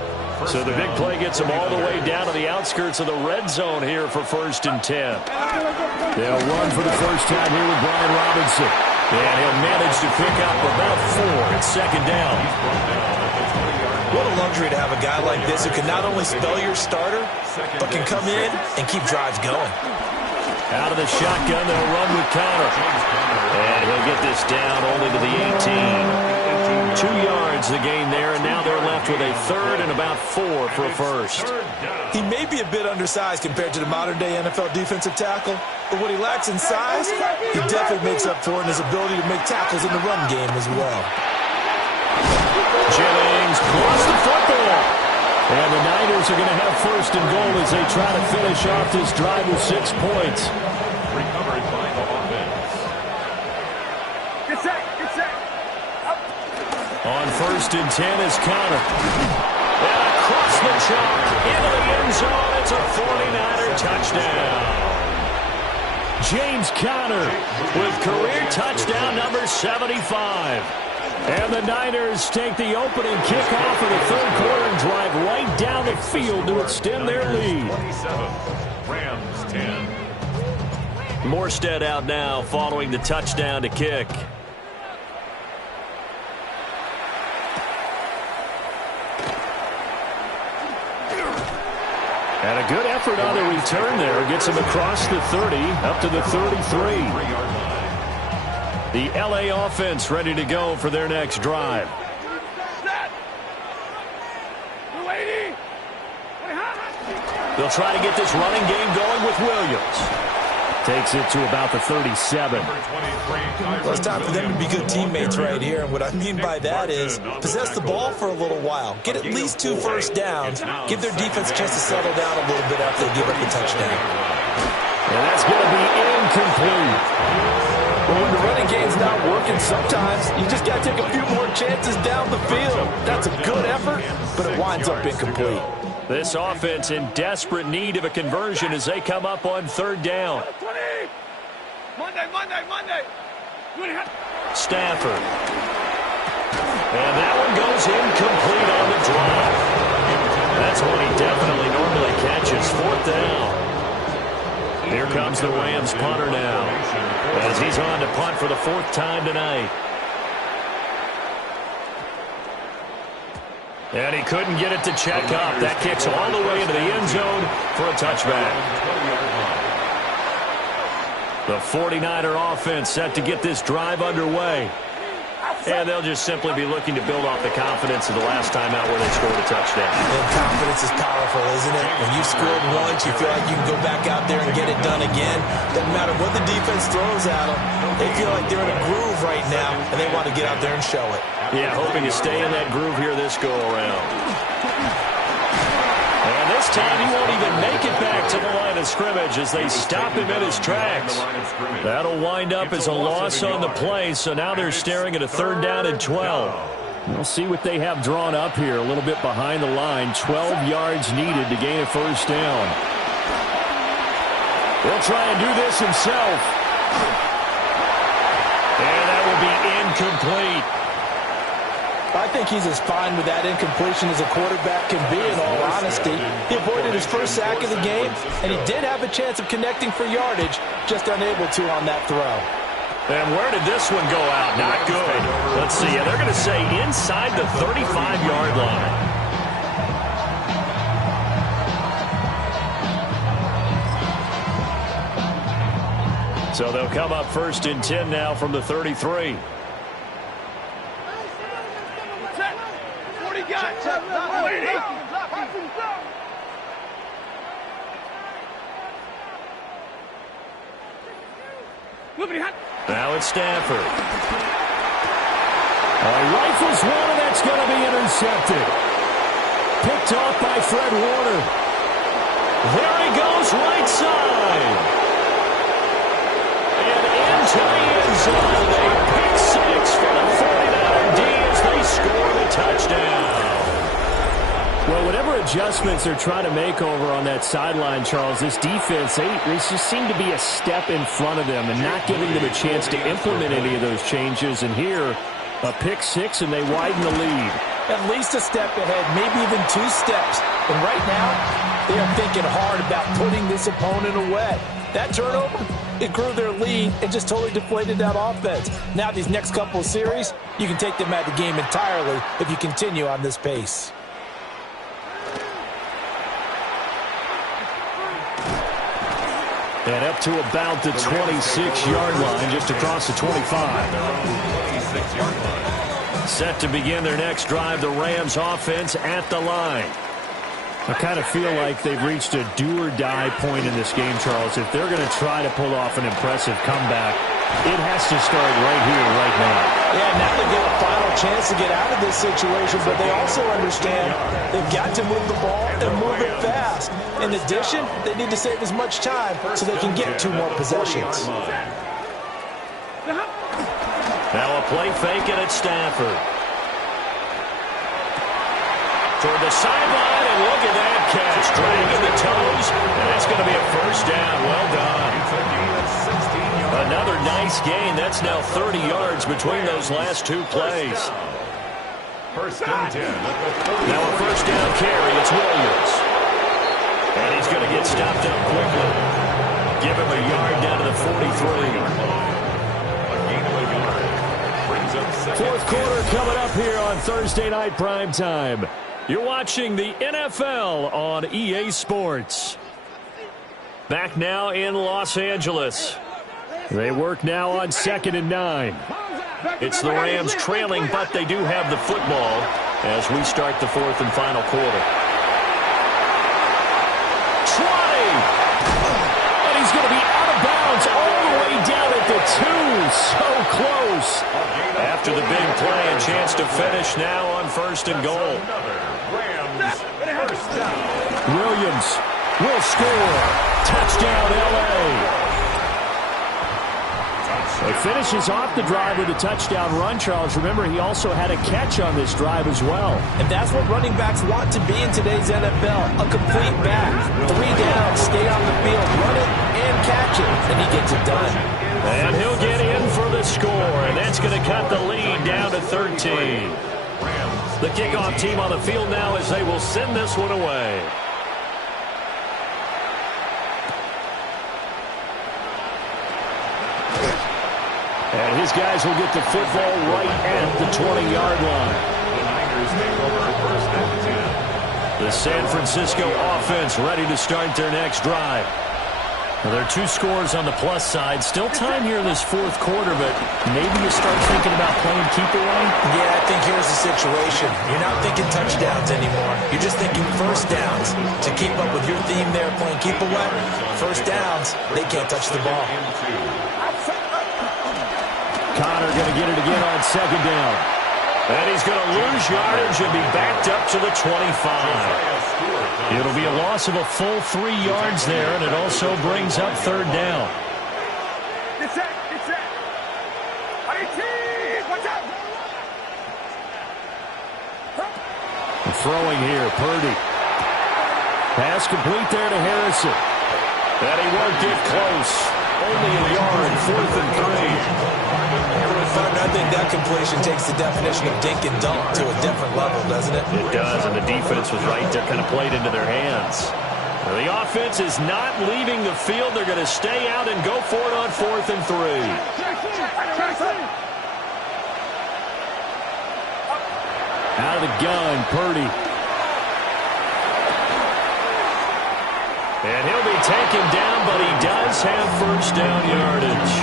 So the big play gets him all the way down to the outskirts of the red zone here for 1st and 10. They'll run for the first time here with Brian Robinson. And he'll manage to pick up about 4 at second down. What a luxury to have a guy like this who can not only spell your starter, but can come in and keep drives going. Out of the shotgun, they'll run with Conner. And he'll get this down only to the 18. 2 yards the gain there, and now they're left with a 3rd and about 4 for a first. He may be a bit undersized compared to the modern-day NFL defensive tackle, but what he lacks in size, he definitely makes up for in his ability to make tackles in the run game as well. Jennings lost the football. And the Niners are going to have 1st and goal as they try to finish off this drive with 6 points. Recovered by the offense. Get set, get set. Up. On 1st and 10 is Conner. And across the chalk into the end zone. It's a 49er touchdown. James Conner with career touchdown number 75. And the Niners take the opening kickoff of the 3rd quarter and drive right down the field to extend their lead. 27, Rams 10. Morstead out now following the touchdown to kick. And a good effort on the return there. Gets him across the 30, up to the 33. The L.A. offense ready to go for their next drive. They'll try to get this running game going with Williams. Takes it to about the 37. Well, it's time for them to be good teammates right here. And what I mean by that is possess the ball for a little while. Get at least 2 first downs. Give their defense a chance to settle down a little bit after they give up the touchdown. And that's going to be incomplete. But when the running game's not working, sometimes you just got to take a few more chances down the field. That's a good effort, but it winds up incomplete. This offense in desperate need of a conversion as they come up on 3rd down. Monday. Stafford And that one goes incomplete on the drive. That's one he definitely normally catches. 4th down. Here comes the Rams punter now, as he's on to punt for the 4th time tonight. And he couldn't get it to check up. That kicks all the way into the end zone for a touchback. The 49er offense set to get this drive underway. And they'll just simply be looking to build off the confidence of the last time out where they scored a touchdown. And confidence is powerful, isn't it? When you scored once, you feel like you can go back out there and get it done again. Doesn't matter what the defense throws at them. They feel like they're in a groove right now, and they want to get out there and show it. Yeah, hoping to stay in that groove here this go-around. And this time he won't even make it back to the line of scrimmage as they stop him in his tracks. That'll wind up as a loss on the play, so now they're staring at a 3rd down and 12. We'll see what they have drawn up here, a little bit behind the line. 12 yards needed to gain a 1st down. He'll try and do this himself. And that will be incomplete. I think he's as fine with that incompletion as a quarterback can be, in all honesty. He avoided his first sack of the game, and he did have a chance of connecting for yardage, just unable to on that throw. And where did this one go out? Not good. Let's see. They're going to say inside the 35-yard line. So they'll come up 1st and 10 now from the 33. Now it's Stafford. Rifles one, and that's going to be intercepted. Picked off by Fred Warner. There he goes, right side. And into the end zone. A pick 6 for the 49er D as they score the touchdown. Well, whatever adjustments they're trying to make over on that sideline, Charles, this defense, they just seem to be a step in front of them and not giving them a chance to implement any of those changes. And here, a pick 6, and they widen the lead. At least a step ahead, maybe even 2 steps. And right now, they are thinking hard about putting this opponent away. That turnover, it grew their lead and just totally deflated that offense. Now these next couple of series, you can take them out of the game entirely if you continue on this pace. And up to about the 26-yard line, just across the 25. Set to begin their next drive, the Rams offense at the line. I kind of feel like they've reached a do-or-die point in this game, Charles. If they're going to try to pull off an impressive comeback, it has to start right here, right now. Yeah, now they get a final chance to get out of this situation, but they also understand they've got to move the ball and move it fast. In addition, they need to save as much time so they can get 2 more possessions. Now a play fake and it's Stafford. Toward the sideline, and look at that catch. Dragging the toes, and that's going to be a 1st down. Well done. Another nice gain. That's now 30 yards between those last 2 plays. 1st and 10. Now a 1st down carry. It's Williams. And he's going to get stopped up quickly. Give him a yard down to the 43. 4th quarter coming up here on Thursday Night Primetime. You're watching the NFL on EA Sports. Back now in Los Angeles. They work now on 2nd and 9. It's the Rams trailing, but they do have the football as we start the 4th and final quarter. 20! And he's going to be out of bounds all the way down at the 2. So close. After the big play, a chance to finish now on 1st and goal. Williams will score. Touchdown, L.A. He finishes off the drive with a touchdown run, Charles. Remember, he also had a catch on this drive as well. And that's what running backs want to be in today's NFL, a complete back. 3 down, stay on the field, run it, and catch it, and he gets it done. And he'll get in for the score, and that's going to cut the lead down to 13. The kickoff team on the field now as they will send this one away. And his guys will get the football right at the 20-yard line. The Niners take over first and 10. The San Francisco offense ready to start their next drive. Well, there are 2 scores on the plus side. Still time here in this fourth quarter, but maybe you start thinking about playing keep away? Yeah, I think here's the situation. You're not thinking touchdowns anymore. You're just thinking first downs. To keep up with your theme there, playing keep away, first downs, they can't touch the ball. Connor going to get it again on second down. And he's going to lose yardage and be backed up to the 25. It'll be a loss of a full 3 yards there, and it also brings up third down. Get set, get set. Watch out. Throwing here, Purdy. Pass complete there to Harrison. And he won't get close. Only a yard, 4th and 3. I think that completion takes the definition of dink and dunk to a different level, doesn't it? It does, and the defense was right there, kind of played into their hands. Well, the offense is not leaving the field. They're going to stay out and go for it on 4th and 3. Out of the gun, Purdy. And he'll be taken down, but he does have first down yardage.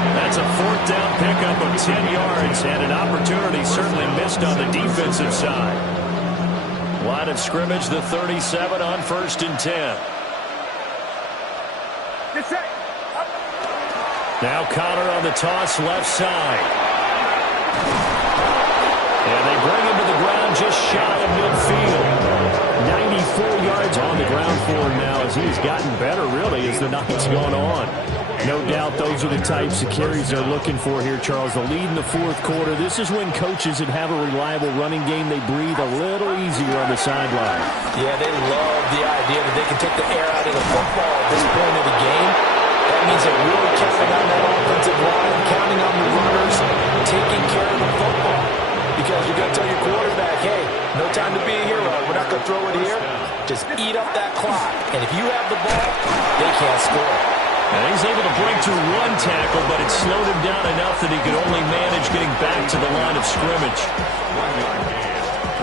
That's a 4th down pickup of 10 yards, and an opportunity certainly missed on the defensive side. Line of scrimmage, the 37 on 1st and 10. Now Connor on the toss, left side. And they bring him to the ground just shy of midfield. 94 yards on the ground for him now as he's gotten better, really, as the night's gone on. No doubt those are the types of carries they're looking for here, Charles. The lead in the fourth quarter. This is when coaches that have a reliable running game, they breathe a little easier on the sideline. Yeah, they love the idea that they can take the air out of the football at this point of the game. That means they're really counting on that offensive line, counting on the runners, taking care of the football. Because you're going to tell your quarterback, hey, no time to be a hero. We're not going to throw it here. Just eat up that clock. And if you have the ball, they can't score. And he's able to break through 1 tackle, but it slowed him down enough that he could only manage getting back to the line of scrimmage.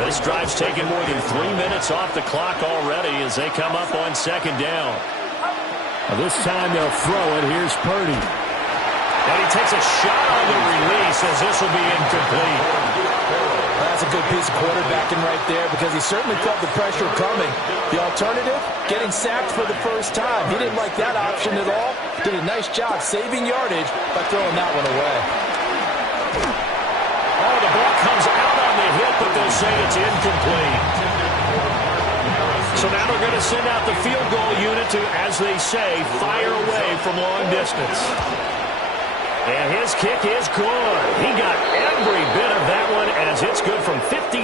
This drive's taken more than 3 minutes off the clock already as they come up on second down. This time they'll throw it. Here's Purdy. And he takes a shot on the release as this will be incomplete. That's a good piece of quarterbacking right there because he certainly felt the pressure coming. The alternative, getting sacked for the first time. He didn't like that option at all. Did a nice job saving yardage by throwing that one away. Oh, the ball comes out on the hit, but they'll say it's incomplete. So now they're going to send out the field goal unit to, as they say, fire away from long distance. And his kick is good. He got every bit of that one as it's good from 56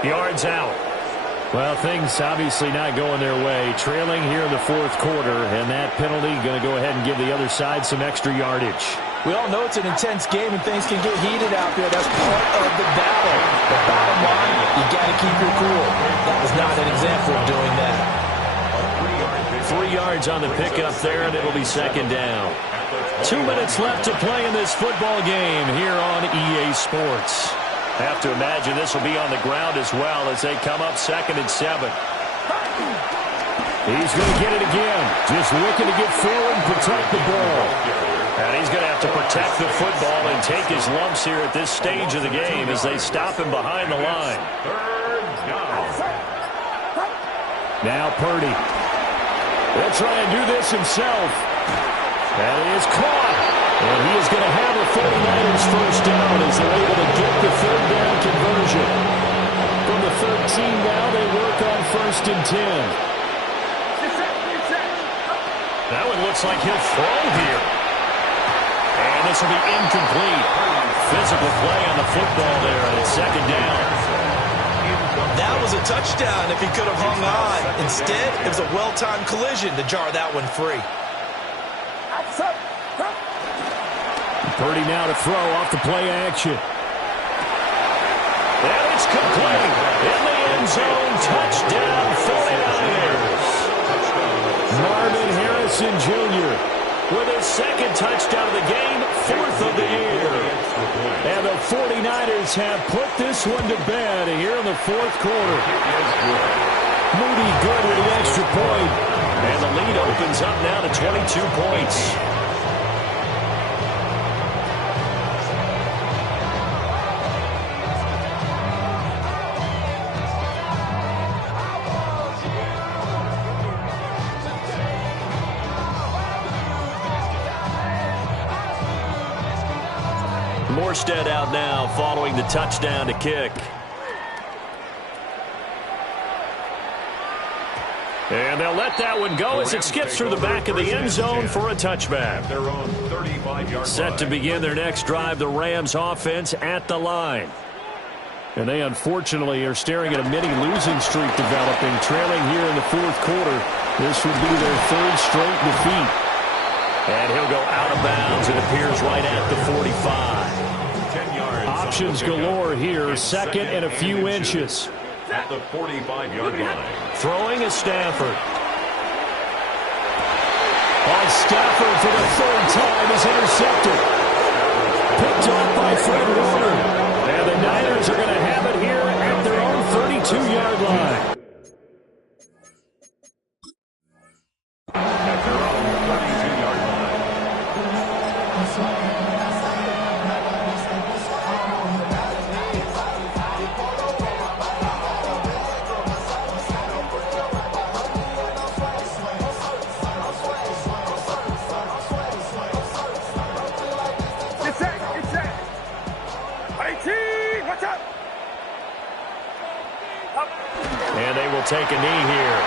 yards out. Well, things obviously not going their way. Trailing here in the fourth quarter, and that penalty going to go ahead and give the other side some extra yardage. We all know it's an intense game and things can get heated out there. That's part of the battle. The bottom line, you got to keep your cool. That was not an example of doing that. 3 yards on the pickup there, and it'll be second down. 2 minutes left to play in this football game here on EA Sports. Have to imagine this will be on the ground as well as they come up 2nd and 7. He's going to get it again. Just looking to get forward and protect the ball. And he's going to have to protect the football and take his lumps here at this stage of the game as they stop him behind the line. Now Purdy. He'll try and do this himself. That is caught. And he is going to have a 49ers first down as they're able to get the third down conversion. From the 13 now, they work on 1st and 10. That one looks like he'll throw here. And this will be incomplete. Physical play on the football there, and it's second down. That was a touchdown if he could have hung on. Instead, it was a well-timed collision to jar that one free. Purdy now to throw off the play action. It's complete. In the end zone, touchdown 49ers. Marvin Harrison Jr. with his second touchdown of the game, 4th of the year. And the 49ers have put this one to bed here in the 4th quarter. Moody good with the extra point. And the lead opens up now to 22 points. Morstead out now following the touchdown to kick. And they'll let that one go as it skips through the back of the end zone for a touchback. Set to begin their next drive, the Rams offense at the line. And they unfortunately are staring at a mini losing streak developing, trailing here in the 4th quarter. This would be their 3rd straight defeat. And he'll go out of bounds. It appears right at the 45. Options galore here, second and a few inches. At the 45-yard line. Throwing is Stafford. And Stafford for the 3rd time is intercepted. Picked off by Fred Warner. And the Niners are going to have it here at their own 32-yard line. At their own 32-yard line. And they will take a knee here.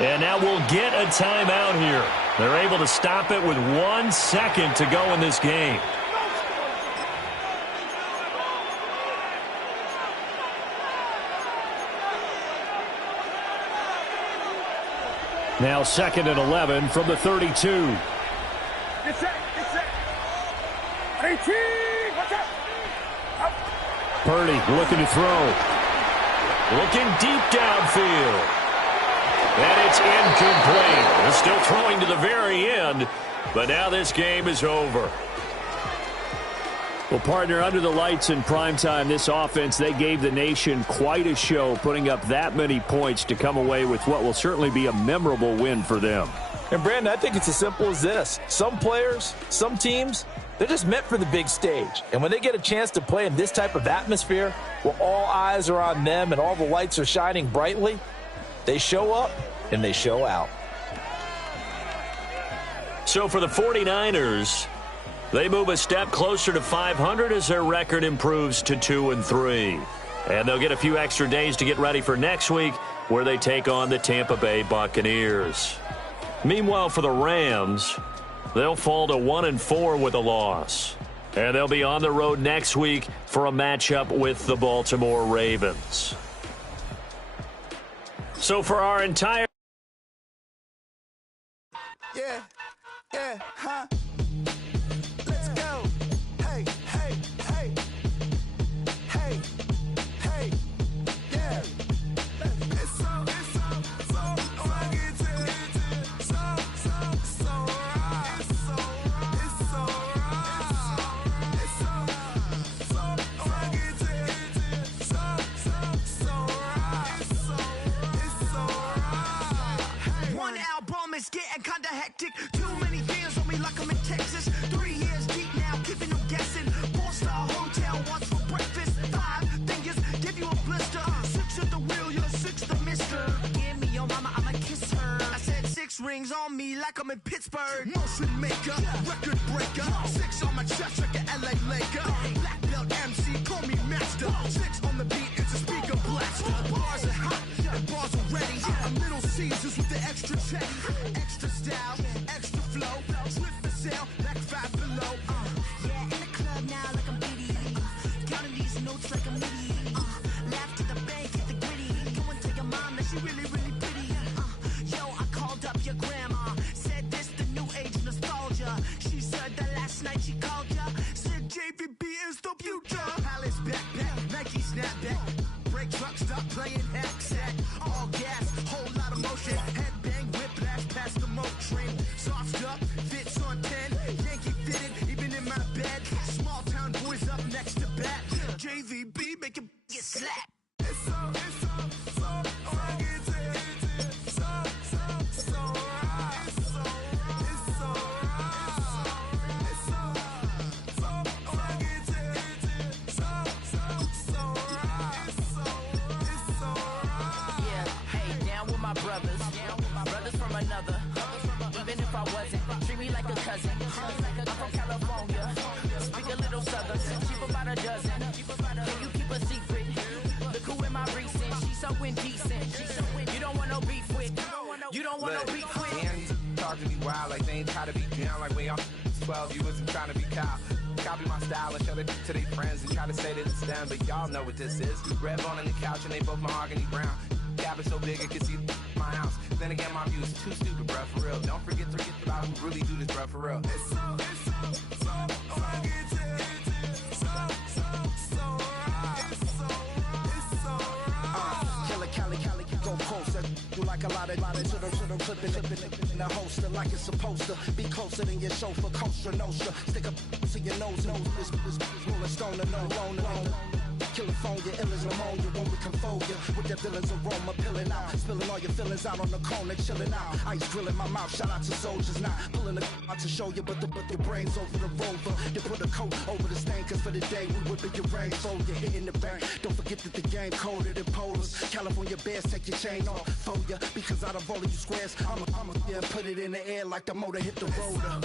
And now we'll get a timeout here. They're able to stop it with 1 second to go in this game. Now 2nd and 11 from the 32. Get set, get set. 18, watch out. Up. Purdy looking to throw. Looking deep downfield. And it's incomplete. They're still throwing to the very end, but now this game is over. Well, partner, under the lights in primetime, this offense, they gave the nation quite a show, putting up that many points to come away with what will certainly be a memorable win for them. And, Brandon, I think it's as simple as this. Some players, some teams, they're just meant for the big stage. And when they get a chance to play in this type of atmosphere, where all eyes are on them and all the lights are shining brightly, they show up and they show out. So for the 49ers, they move a step closer to 500 as their record improves to 2-3. And they'll get a few extra days to get ready for next week, where they take on the Tampa Bay Buccaneers. Meanwhile, for the Rams, they'll fall to 1-4 with a loss. And they'll be on the road next week for a matchup with the Baltimore Ravens. So for our entire... Yeah, huh? Let's go. Hey, hey, hey. Hey, hey, yeah. It's so right. It's so right. It's so right. It's so right. One album is getting kinda hectic. Too many fans on me like I'm in Texas. 3 years deep now, keeping them guessing. 4-star hotel, once for breakfast. 5 fingers, give you a blister. 6 at the wheel, you're 6 the mister. Give me your mama, I'ma kiss her. I said 6 rings on me like I'm in Pittsburgh. Motion maker, record breaker. 6 on my chest like an LA Laker. Black belt MC, call me master. 6 on the beat, it's a speaker blast. Bars are hot, and bars are ready. I'm Little Caesars with the extra check. Extra style, extra flow. Slip for sale, like 5 below. Yeah, in the club now like I'm Diddy. Counting these notes like I'm Liddy. Laugh to the bank, hit the stop playing headset. All gas, whole lot of motion. Headbang, whiplash, past the mo train. Sauced up, fits on 10. Yankee fitted, even in my bed. Small town boys up next to bat. JVB, make it get slapped. It's so right. Brothers from another. Even if I wasn't, treat me like a cousin. I'm from California. Speak a little southern. Cheap about a dozen. Can you keep a secret? Look who in my recent. She's so indecent. You don't want no beef with. You don't want no beef with. Damn, these talk to me wild like they ain't try to be down. Like when y'all 12, you wasn't trying to be Kyle. Copy my style and show it to their friends and try to say that it's them, but y'all know what this is. Red bone on the couch and they both mahogany brown. Cabin so big it can see my house. Then again, my view is too stupid, bruh, for real. Don't forget about who really do this, bruh, for real. It's so right. Cali, go closer. You like a lot of to the clipping in the holster like it's supposed to be closer than your chauffeur, Costa Nostra. Stick up to your nose, this rolling stone and no loner. California, ill as pneumonia when we confold you with the villain's aroma, pilling out, spilling all your feelings out on the corner, chilling out. Ice grilling my mouth, shout out to soldiers, not pulling the out to show you, but the brains over the rover. You put a coat over the stain, cause for the day we whipping your rain, so you're hitting the bank. Don't forget that the game coded in polars. California bears, take your chain off for ya, because out of all of you squares, I'ma put it in the air like the motor hit the roller.